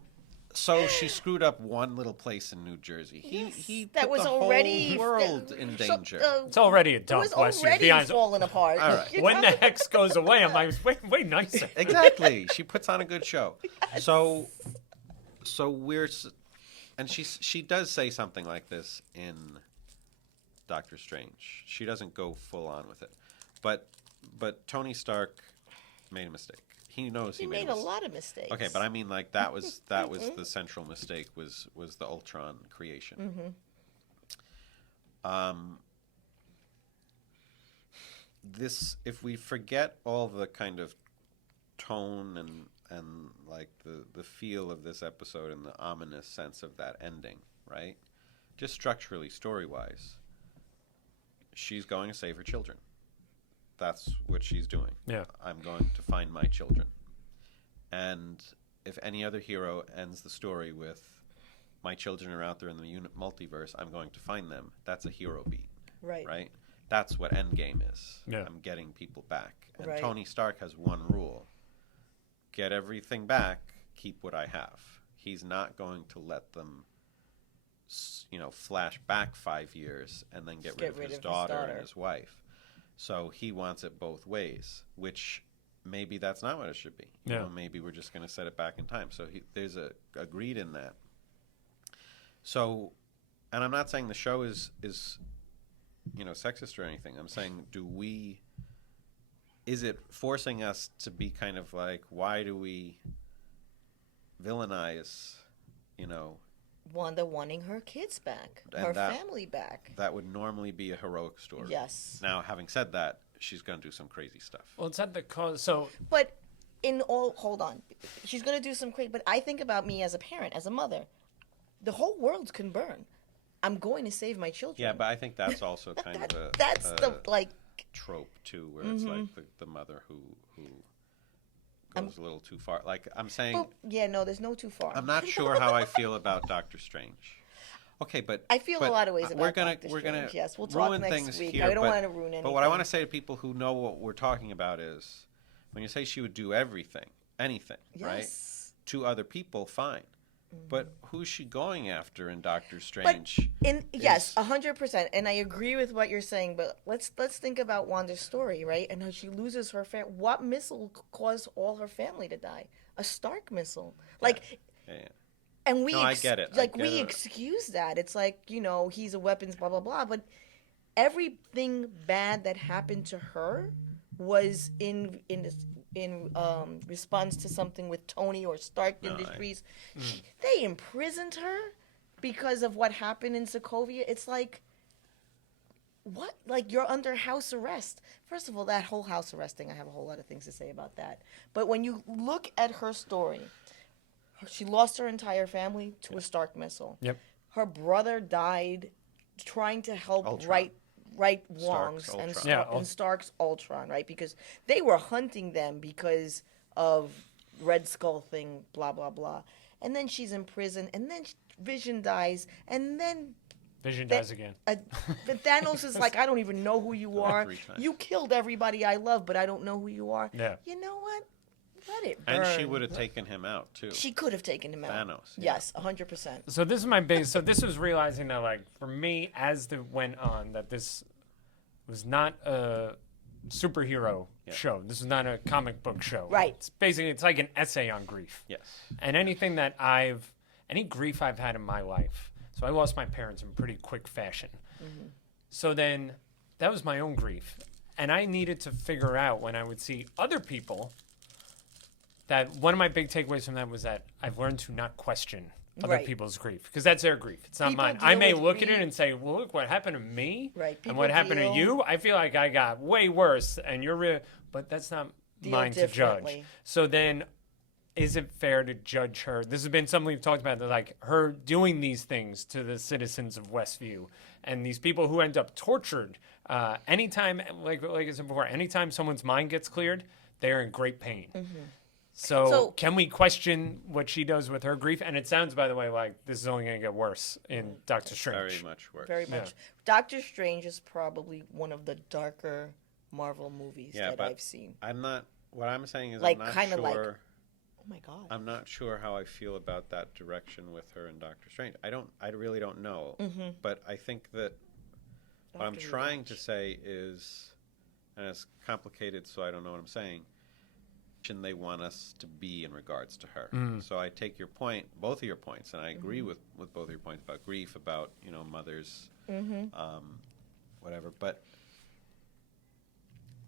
she screwed up one little place in New Jersey. He that put was the already whole world in danger. It's already a It dump. was Bless you. already Be honest. falling apart. All right. When the hex goes away, I'm like, way nicer. Exactly. She puts on a good show. Yes. So and she does say something like this in Doctor Strange. She doesn't go full on with it, but Tony Stark made a mistake. he knows He made a lot of mistakes. Okay, but I mean, like that was the central mistake was the Ultron creation. This, if we forget all the kind of tone and like the feel of this episode and the ominous sense of that ending, right? Just structurally, story-wise, she's going to save her children. That's what she's doing. Yeah. I'm going to find my children. And if any other hero ends the story with my children are out there in the multiverse, I'm going to find them, that's a hero beat. Right? That's what Endgame is. Yeah. I'm getting people back. And Right. Tony Stark has one rule. Get everything back, keep what I have. He's not going to let them, flash back 5 years and then get rid of his daughter and his wife. So he wants it both ways, which maybe that's not what it should be. You know, maybe we're just going to set it back in time. So there's a greed in that. So, and I'm not saying the show is sexist or anything. I'm saying, is it forcing us to be kind of like, why do we villainize, Wanda wanting her kids back, her family back. That would normally be a heroic story. Yes. Now, having said that, she's going to do some crazy stuff. Well, it's at the cause. So, But hold on. She's going to do some crazy, but I think about me as a parent, as a mother. The whole world can burn. I'm going to save my children. Yeah, but I think that's also kind of a that's the trope too, where it's like the mother who goes a little too far. Like I'm saying, there's no too far. I'm not sure how I feel about Doctor Strange. Okay, but I feel a lot of ways about Doctor we're gonna Strange. Yes, we'll talk ruin next things week. here. I don't want to ruin anything. But what I want to say to people who know what we're talking about is, when you say she would do anything, right, to other people, fine. But who's she going after in Doctor Strange? Yes, 100%, and I agree with what you're saying. But let's think about Wanda's story, right? And how she loses her family. What missile caused all her family to die? A Stark missile, And we, I get it. We excuse that. It's like, he's a weapons, blah blah blah. But everything bad that happened to her was in response to something with Tony or Stark Industries. They imprisoned her because of what happened in Sokovia. It's like, what? Like, you're under house arrest. First of all, that whole house arrest thing, I have a whole lot of things to say about that. But when you look at her story, she lost her entire family to a Stark missile. Yep. Her brother died trying to help Ultron. right wrongs and Stark's Ultron, right? Because they were hunting them because of Red Skull thing, blah, blah, blah. And then she's in prison, and then Vision dies, and then Vision dies again. But Thanos is like, I don't even know who you are. You killed everybody I love, but I don't know who you are. Yeah. You know what? Let it burn. And she would have taken him out, too. She could have taken him out. Thanos. Yes, 100%. So this is my big. So this was realizing that, like, for me, as it went on, that this was not a superhero show. This is not a comic book show. Right. It's like an essay on grief. Yes. And anything that any grief I've had in my life. So I lost my parents in pretty quick fashion. Mm-hmm. So then that was my own grief. And I needed to figure out when I would see other people that one of my big takeaways from that was that I've learned to not question other people's grief, because that's their grief. It's not mine. I may look at it and say, well, look what happened to me and what happened to you. I feel like I got way worse and you're real, but that's not mine to judge. So then is it fair to judge her? This has been something we've talked about, that like her doing these things to the citizens of Westview and these people who end up tortured. Anytime, like I said before, anytime someone's mind gets cleared, they're in great pain. Mm-hmm. So can we question what she does with her grief? And it sounds, by the way, like this is only going to get worse in Doctor Strange. Very much worse. Very much. Doctor Strange is probably one of the darker Marvel movies that I've seen. What I'm saying is, like, I'm not kind of sure. like, oh my God. I'm not sure how I feel about that direction with her and Doctor Strange. I really don't know. Mm-hmm. But I think that what I'm trying to say is, and it's complicated, so I don't know what I'm saying, they want us to be in regards to her. So I take your point, both of your points, and I agree with both of your points about grief, about mothers, whatever. But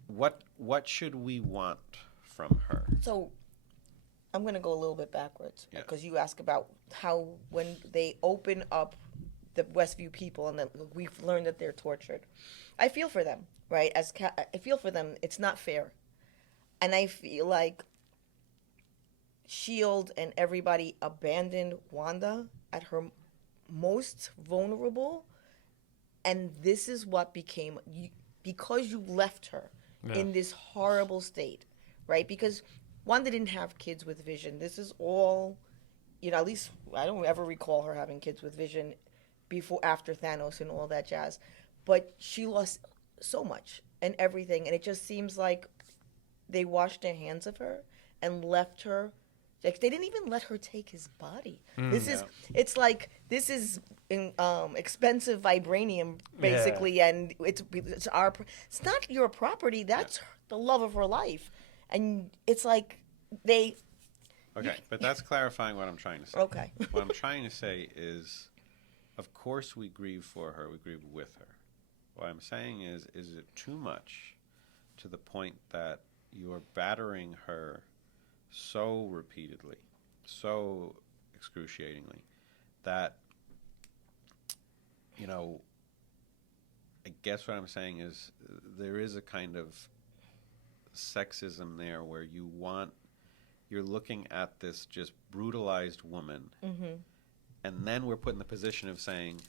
what should we want from her? So I'm going to go a little bit backwards Yeah. because you ask about how when they open up the Westview people and then we've learned that they're tortured. I feel for them, right? I feel for them. It's not fair. And I feel like Shield and everybody abandoned Wanda at her most vulnerable, and this is what became because you left her in this horrible state, right? Because Wanda didn't have kids with Vision. This is all, at least I don't ever recall her having kids with Vision after Thanos and all that jazz. But she lost so much and everything, and it just seems like they washed their hands of her and left her. Like they didn't even let her take his body. It's like this is expensive vibranium basically, and it's not your property. That's the love of her life, and it's like they. Okay, but that's clarifying what I'm trying to say. Okay. What I'm trying to say is, of course we grieve for her, we grieve with her. What I'm saying is it too much to the point that you're battering her so repeatedly, so excruciatingly, that, I guess what I'm saying is there is a kind of sexism there where you're looking at this just brutalized woman, and then we're put in the position of saying,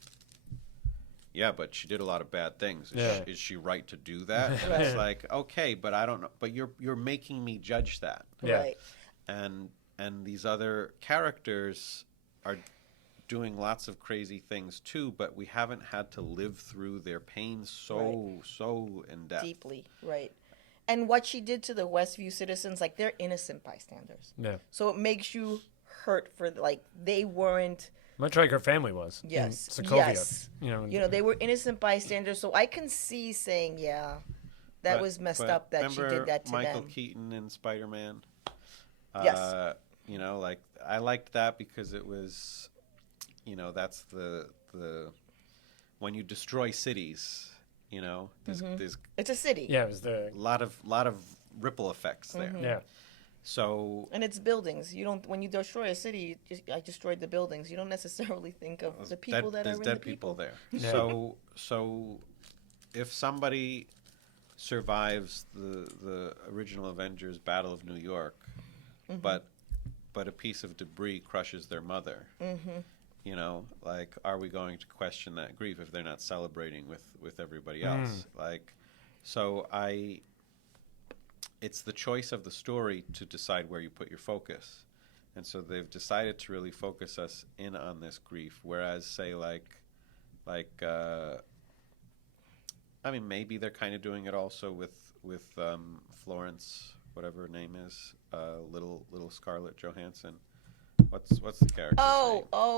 yeah, but she did a lot of bad things. Is she right to do that? And it's like, okay, but I don't know. But you're making me judge that. Right. And these other characters are doing lots of crazy things too, but we haven't had to live through their pain so in depth. Deeply, right. And what she did to the Westview citizens, like they're innocent bystanders. Yeah. So it makes you hurt for they weren't. Much like her family was. Yes. In Sokovia. Yes. They were innocent bystanders. So I can see saying, that was messed up that she did that to Michael them. Keaton in Spider-Man? Yes. I liked that because it was, that's the when you destroy cities, there's It's a city. Yeah, it was the lot of ripple effects there. yeah. So And it's buildings. You don't when you destroy a city, I destroyed the buildings. You don't necessarily think of the people that are there's in dead the people. there. Yeah. So if somebody survives the original Avengers Battle of New York, but a piece of debris crushes their mother, are we going to question that grief if they're not celebrating with everybody else? It's the choice of the story to decide where you put your focus. And so they've decided to really focus us in on this grief, whereas, say, maybe they're kind of doing it also with Florence, whatever her name is, little Scarlett Johansson. What's the character?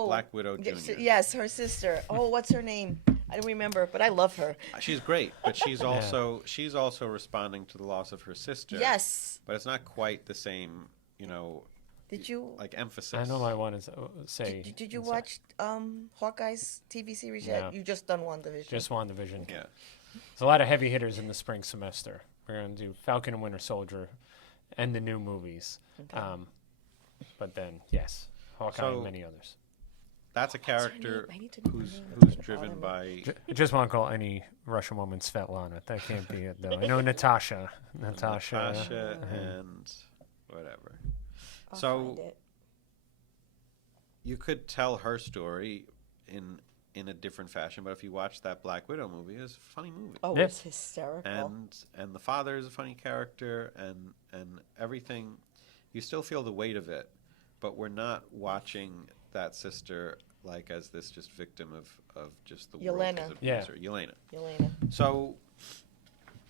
Black Widow Jr. Yes, her sister. Oh, what's her name? I don't remember, but I love her. She's great, but she's also responding to the loss of her sister. Yes. But it's not quite the same, Did you emphasis. I know I want to say. Did you watch Hawkeye's TV series yet? No. You just done WandaVision. Just WandaVision. Yeah. There's a lot of heavy hitters in the spring semester. We're going to do Falcon and Winter Soldier and the new movies. Okay. But then, yes, Hawkeye and many others. That's a character I need to know her who's name. It's gonna driven bother me. by... I just want to call any Russian woman Svetlana. That can't be it, though. I know Natasha. Natasha and whatever. I'll So find it. you could tell her story in a different fashion, but if you watch that Black Widow movie, it's a funny movie. Oh, Yeah. it's hysterical. And the father is a funny character, and everything. You still feel the weight of it, but we're not watching that sister as this just victim of just the world. Yelena. Yelena. Yelena. So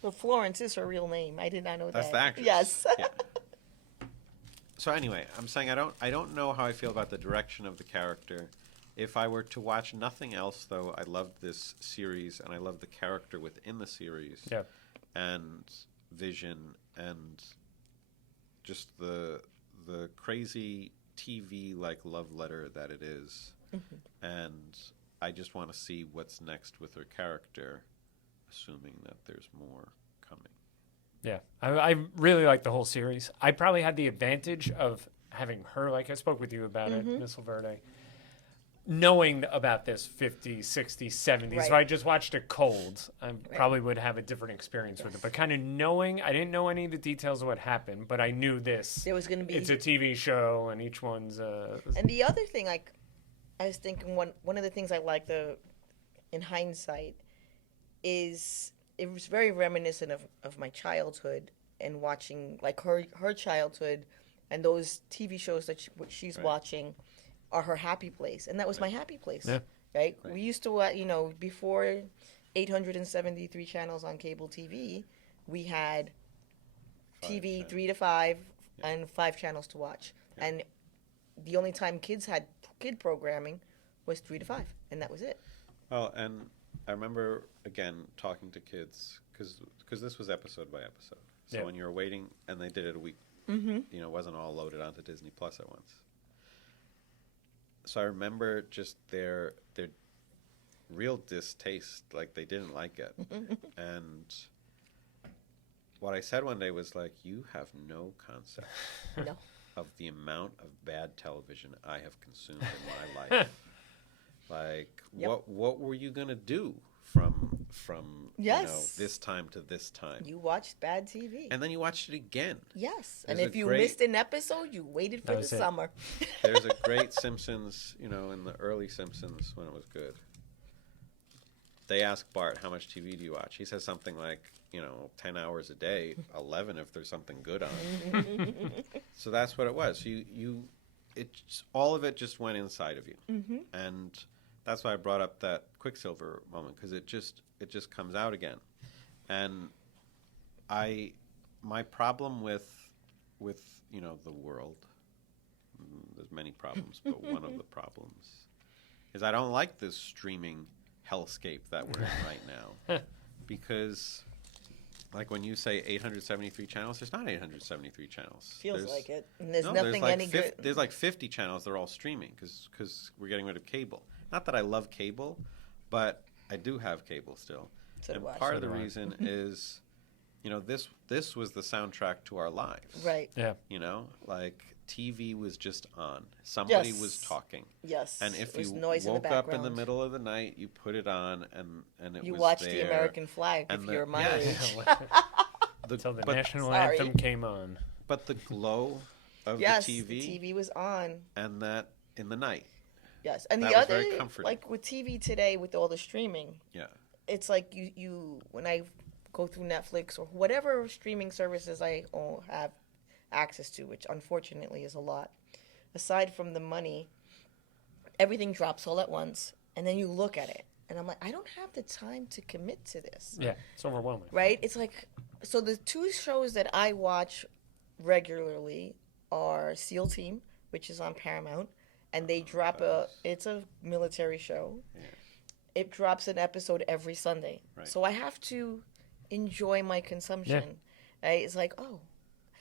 But Florence is her real name. I did not know that's that. the actress. Yes. Yeah. So anyway, I'm saying I don't know how I feel about the direction of the character. If I were to watch nothing else, though, I loved this series and I love the character within the series. Yeah. And Vision and just the crazy TV love letter that it is. And I just want to see what's next with her character, assuming that there's more coming. Yeah, I really like the whole series. I probably had the advantage of having her, like I spoke with you about it, Miss Laverde, knowing about this 50s, 60s, 70s. Right. So I just watched it cold. I probably would have a different experience with it. But kind of knowing, I didn't know any of the details of what happened, but I knew this. There was going to be. It's a TV show, and each one's. And the other thing, like, I was thinking, one of the things I like in hindsight is it was very reminiscent of my childhood and watching like her childhood and those TV shows that she's watching are her happy place, and that was my happy place. Yeah. Right? We used to before 873 channels on cable TV, we had TV channels. 3 to 5 and 5 channels to watch, and the only time kids had kid programming was 3 to 5, and that was it. Well, and I remember, again, talking to kids, because this was episode by episode. So when you were waiting, and they did it a week, it wasn't all loaded onto Disney Plus at once. So I remember just their real distaste, like they didn't like it. And what I said one day was like, you have no concept No. of the amount of bad television I have consumed in my life. Like, what were you gonna do from Yes. this time to this time? You watched bad TV. And then you watched it again. Yes. There's And a if you great- missed an episode, you waited for That the was it. summer. There's a great Simpsons, in the early Simpsons when it was good. They ask Bart, how much TV do you watch? He says something like, 10 hours a day, 11 if there's something good on. So that's what it was. All of it just went inside of you. And that's why I brought up that Quicksilver moment, because it just comes out again. And my problem with the world, there's many problems, but one of the problems is I don't like this streaming hellscape that we're in right now. Because, like, when you say 873 channels, there's not 873 channels. Feels like it. And there's nothing any good. There's like 50 channels that are all streaming because we're getting rid of cable. Not that I love cable, but I do have cable still. So and do I. part So of the do I. reason is, this was the soundtrack to our lives. Right. Yeah. Like TV was just on. Somebody Yes. was talking. Yes. And if There's you noise woke in the up in the background. middle of the night, you put it on and it You was watched there. the American flag And if the- you're my yes. age. Until the but- national Sorry. anthem came on. But the glow of Yes, the TV was on. and that in the night. Yes. And That the was other, very comforting. like with TV today, with all the streaming, Yeah. it's like you when I go through Netflix or whatever streaming services I have access to, which unfortunately is a lot, aside from the money, everything drops all at once, and then you look at it, and I'm like, I don't have the time to commit to this. Yeah, it's overwhelming. Right? It's like, so the two shows that I watch regularly are SEAL Team, which is on Paramount, and they drop it's a military show. Yeah. It drops an episode every Sunday. Right. So I have to enjoy my consumption. Right? It's like, oh.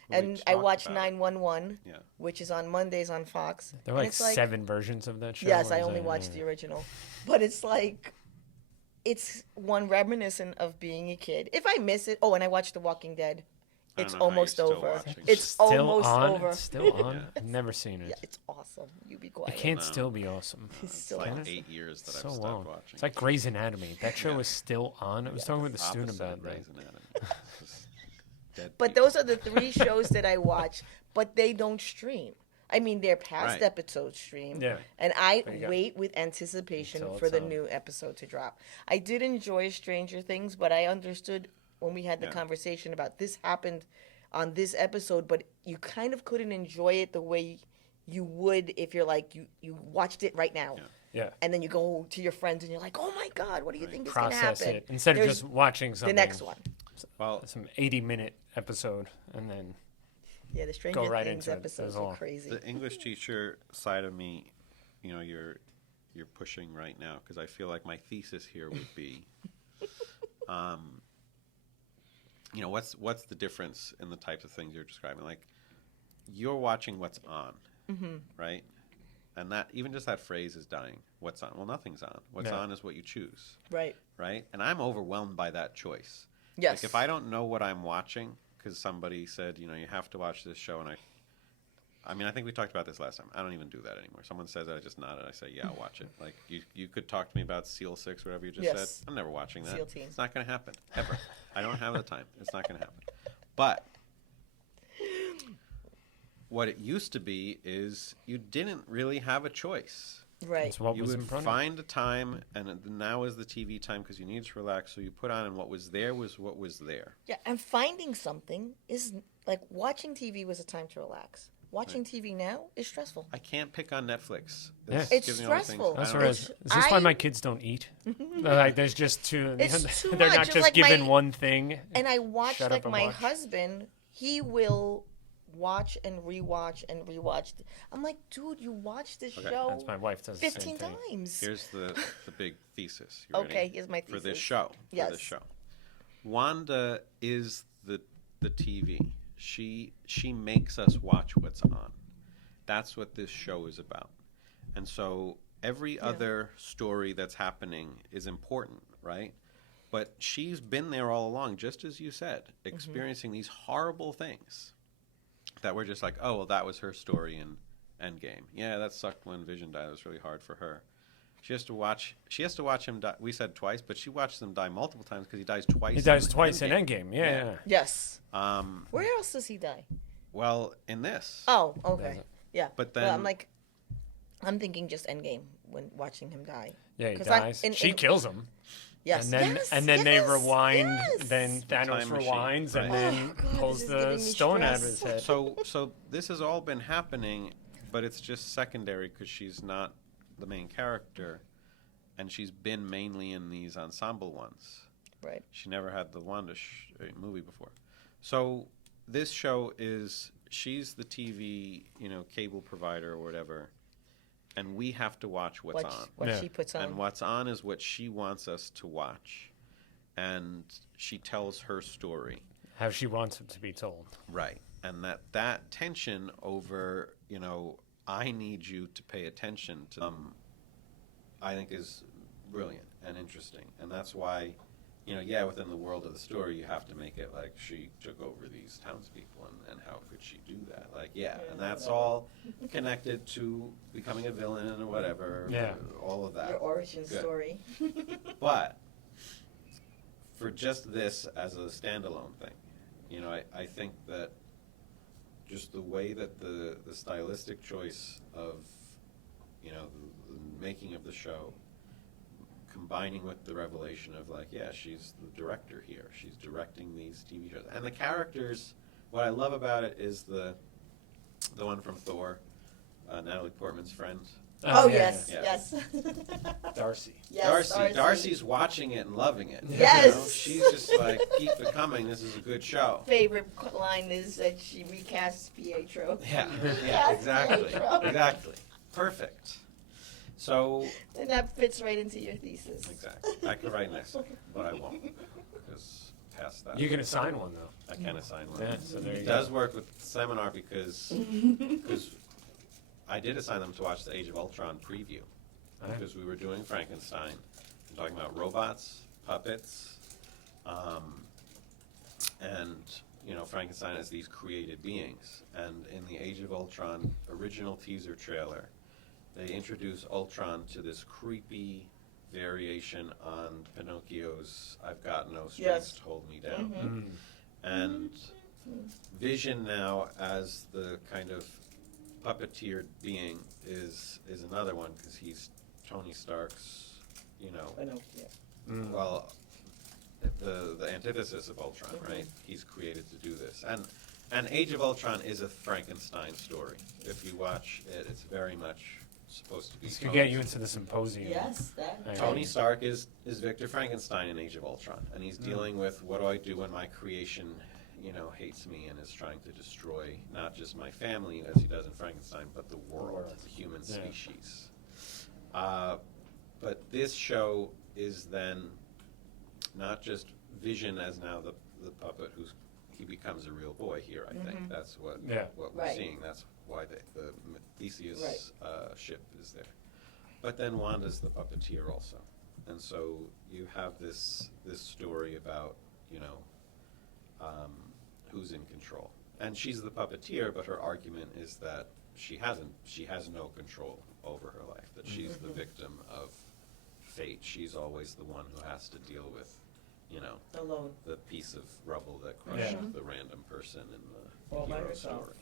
We And just I talked watch about it. 911, Yeah. which is on Mondays on Fox. There were And like it's like 7 versions of that show. yes, or I is only that- watched the original. But it's like, it's one reminiscent of being a kid. If I miss it, and I watched The Walking Dead. I It's don't know how you're almost still over. watching it. It's Still almost on? over. It's still on? Yeah. I've never seen it. Yeah, it's awesome. You be It quiet. can't No. still be awesome. It's It's still like awesome. 8 years that So I've stopped long. watching. It's like Grey's Anatomy. That show Yeah. is still on. I was talking with a student Opposite about of that. Grey's Anatomy. It's just dead But people. those are the 3 shows that I watch, but they don't stream. I mean, they're past Right. episodes stream, Yeah. and I There you go. wait with anticipation Until for it's the on. new episode to drop. I did enjoy Stranger Things, but I understood when we had the Yeah. conversation about this happened on this episode, but you kind of couldn't enjoy it the way you would if you're like, you watched it right now. Yeah. Yeah. And then you go to your friends and you're like, oh my God, what do you think is going to Process happen? it. Instead of There's just watching something. the next one. Well, Some 80-minute episode and then Yeah, the Stranger right Things into it. episodes It was are all- crazy. the English teacher side of me, you're pushing right now because I feel like my thesis here would be, what's the difference in the types of things you're describing? Like, you're watching what's on, right? And that even just that phrase is dying. What's on? Well, nothing's on. What's Yeah. on is what you choose, Right. right? And I'm overwhelmed by that choice. Yes. Like if I don't know what I'm watching because somebody said, you have to watch this show, and I mean, I think we talked about this last time. I don't even do that anymore. Someone says that, I just nod and I say, yeah, I'll watch it. Like, you could talk to me about SEAL 6, whatever you just Yes. said. I'm never watching that. SEAL Team. It's not going to happen, ever. I don't have the time. It's not going to happen. But what it used to be is you didn't really have a choice. Right. It's what You was would in front of find a time, and now is the TV time because you needed to relax, so you put on, and what was there was what was there. Yeah, and finding something is like watching TV was a time to relax. Watching TV now is stressful. I can't pick on Netflix. Yeah. It's gives me all the things. stressful. I That's don't right. know. Is this why my kids don't eat? Like, there's just too. It's too they're much. not It's just like given my- one thing. And I watch Shut like up and my watch. husband, he will watch and rewatch and rewatch. I'm like, dude, you watched this Okay, show That's my wife does the same 15 thing. times. Here's the big thesis. You ready? Okay, here's my For this thesis. show. Yes. For this show. Wanda is the TV. She makes us watch what's on. That's what this show is about. And so every other story that's happening is important, right? But she's been there all along, just as you said, experiencing these horrible things that we're just like, oh, well, that was her story in Endgame. Yeah, that sucked when Vision died. It was really hard for her. She has to watch him die. We said twice, but she watched him die multiple times because he dies twice. He dies in twice in Endgame. Endgame. Yeah. Yes. Where Where else does he die? Well, in this. Oh, okay. Yeah. But well, then- I'm thinking just Endgame when watching him die. Yeah, he 'Cause I'm dies. in- She in- kills him. Yes. And then they yes, rewind. yes. Then Thanos time machine, rewinds right. and then Oh, God, pulls this is the giving me stone out of stress. his head. So this has all been happening, but it's just secondary because she's not the main character, and she's been mainly in these ensemble ones. Right. She never had the Wanda movie before. So this show is she's the TV, cable provider or whatever, and we have to watch what's on. What Yeah. she puts on. And what's on is what she wants us to watch, and she tells her story. How she wants it to be told. Right. And that tension over, I need you to pay attention to I think is brilliant and interesting. And that's why, within the world of the story, you have to make it like she took over these townspeople and how could she do that? Like, and that's all connected to becoming a villain or whatever. Yeah. All of that. Your origin Good. story. But for just this as a standalone thing, I think that just the way that the stylistic choice of, the making of the show, combining with the revelation of she's the director here. She's directing these TV shows. And the characters, what I love about it is the one from Thor, Natalie Portman's friend. Oh, yeah, yes, yeah. yes. Darcy. Yes, Darcy's watching it and loving it. Yes. She's just like, keep it coming. This is a good show. Favorite line is that she recasts Pietro. Yeah, Yes, exactly. Pietro. Exactly. Perfect. So, And that fits right into your thesis. exactly. I could write next one, but I won't. Because past that. You can assign one, though. I can assign one. Yeah, so there you It go. does work with the seminar because I did assign them to watch the Age of Ultron preview. Alright. Because we were doing Frankenstein. I'm talking about robots, puppets, and Frankenstein as these created beings. And in the Age of Ultron original teaser trailer, they introduce Ultron to this creepy variation on Pinocchio's "I've got no strength Yes. to hold me down," Mm. and Vision now as the kind of puppeteered being is another one because he's Tony Stark's, I know, yeah. Mm. well, the antithesis of Ultron, right? He's created to do this, and Age of Ultron is a Frankenstein story. If you watch it, it's very much supposed to be. This could get you into the symposium. Yes, that. I know. Tony Stark is Victor Frankenstein in Age of Ultron, and he's dealing with what do I do when my creation, hates me and is trying to destroy not just my family as he does in Frankenstein, but the world, the human Yeah. species. But this show is then not just Vision as now the puppet he becomes a real boy here. I think that's what Yeah. we're Right. seeing. That's why the Theseus Right. ship is there. But then Wanda's the puppeteer also, and so you have this story about who's in control, and she's the puppeteer, but her argument is that she has no control over her life, that she's the victim of fate. She's always the one who has to deal with, Alone. the piece of rubble that crushed the random person in the All by hero herself. story.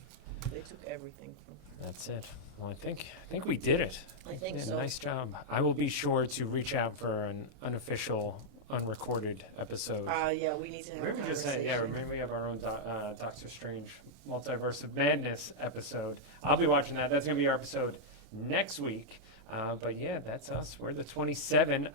They took everything from her. That's it. Well, I think we did it. I think Yeah, so. Nice job. I will be sure to reach out for an unofficial, unrecorded episode. Yeah, we need to have a Maybe just conversation. maybe we have our own Doctor Strange Multiverse of Madness episode. I'll be watching that. That's going to be our episode next week. But yeah, that's us. We're the 27.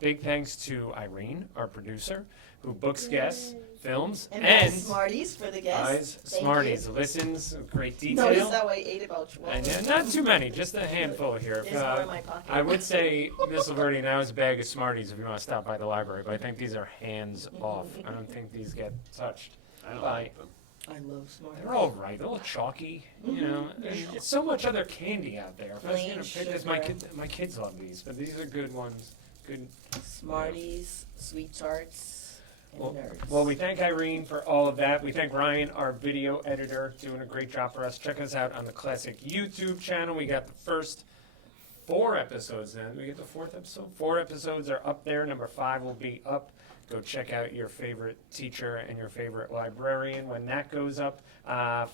Big thanks to Irene, our producer, who books guests, films, And and Smarties for the guests. buys Thank Smarties, you. listens, great detail. Notice how I ate about 12. And not too many, just a handful here. There's more in my pocket. I would say, Miss Laverty, now is a bag of Smarties if you want to stop by the library, but I think these are hands off. I don't think these get touched. I don't Bye. like them. I love Smarties. They're all right. They're a little chalky, and there's so much other candy out there. If I was Plain gonna pick this, my sugar. my kids love these, but these are good ones. Good. Smarties, Sweet Tarts, and Nerds. Well, we thank Irene for all of that. We thank Ryan, our video editor, doing a great job for us. Check us out on the Classic YouTube channel. We got the first 4 episodes now. Did we get the 4th episode? 4 episodes are up there. Number 5 will be up. Go check out your favorite teacher and your favorite librarian when that goes up.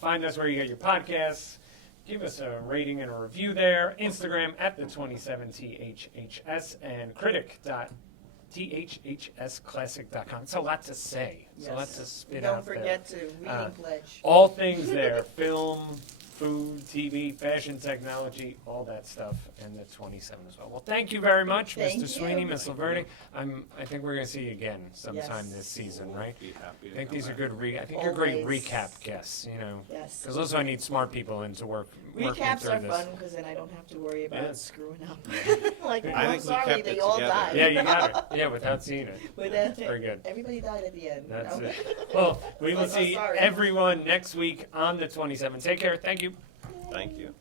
Find us where you get your podcasts. Give us a rating and a review there. Instagram at the 27THHS and critic.thhhsclassic.com. It's a lot to say. It's a lot to spit Don't out there. forget to reading pledge. All things there. Film, food, TV, fashion, technology, all that stuff, and the 27 as well. Well, thank you very much, Thank Mr. you. Sweeney, Ms. Laverty. I think we're going to see you again sometime Yes. this season, We'll right? be happy to I think come these are back. good. I think you're great Always. recap guests. Yes. Because also I need smart people in to work Recaps through are this. fun because then I don't have to worry about Yeah. screwing up. Like, I I'm think we sorry, kept they it all together. died. Yeah, you got it. Yeah, without seeing it. But then, Very good. everybody died at the end. That's you know? it. Well, we will Like, I'm see sorry. everyone next week on the 27th. Take care. Thank you. Thank you.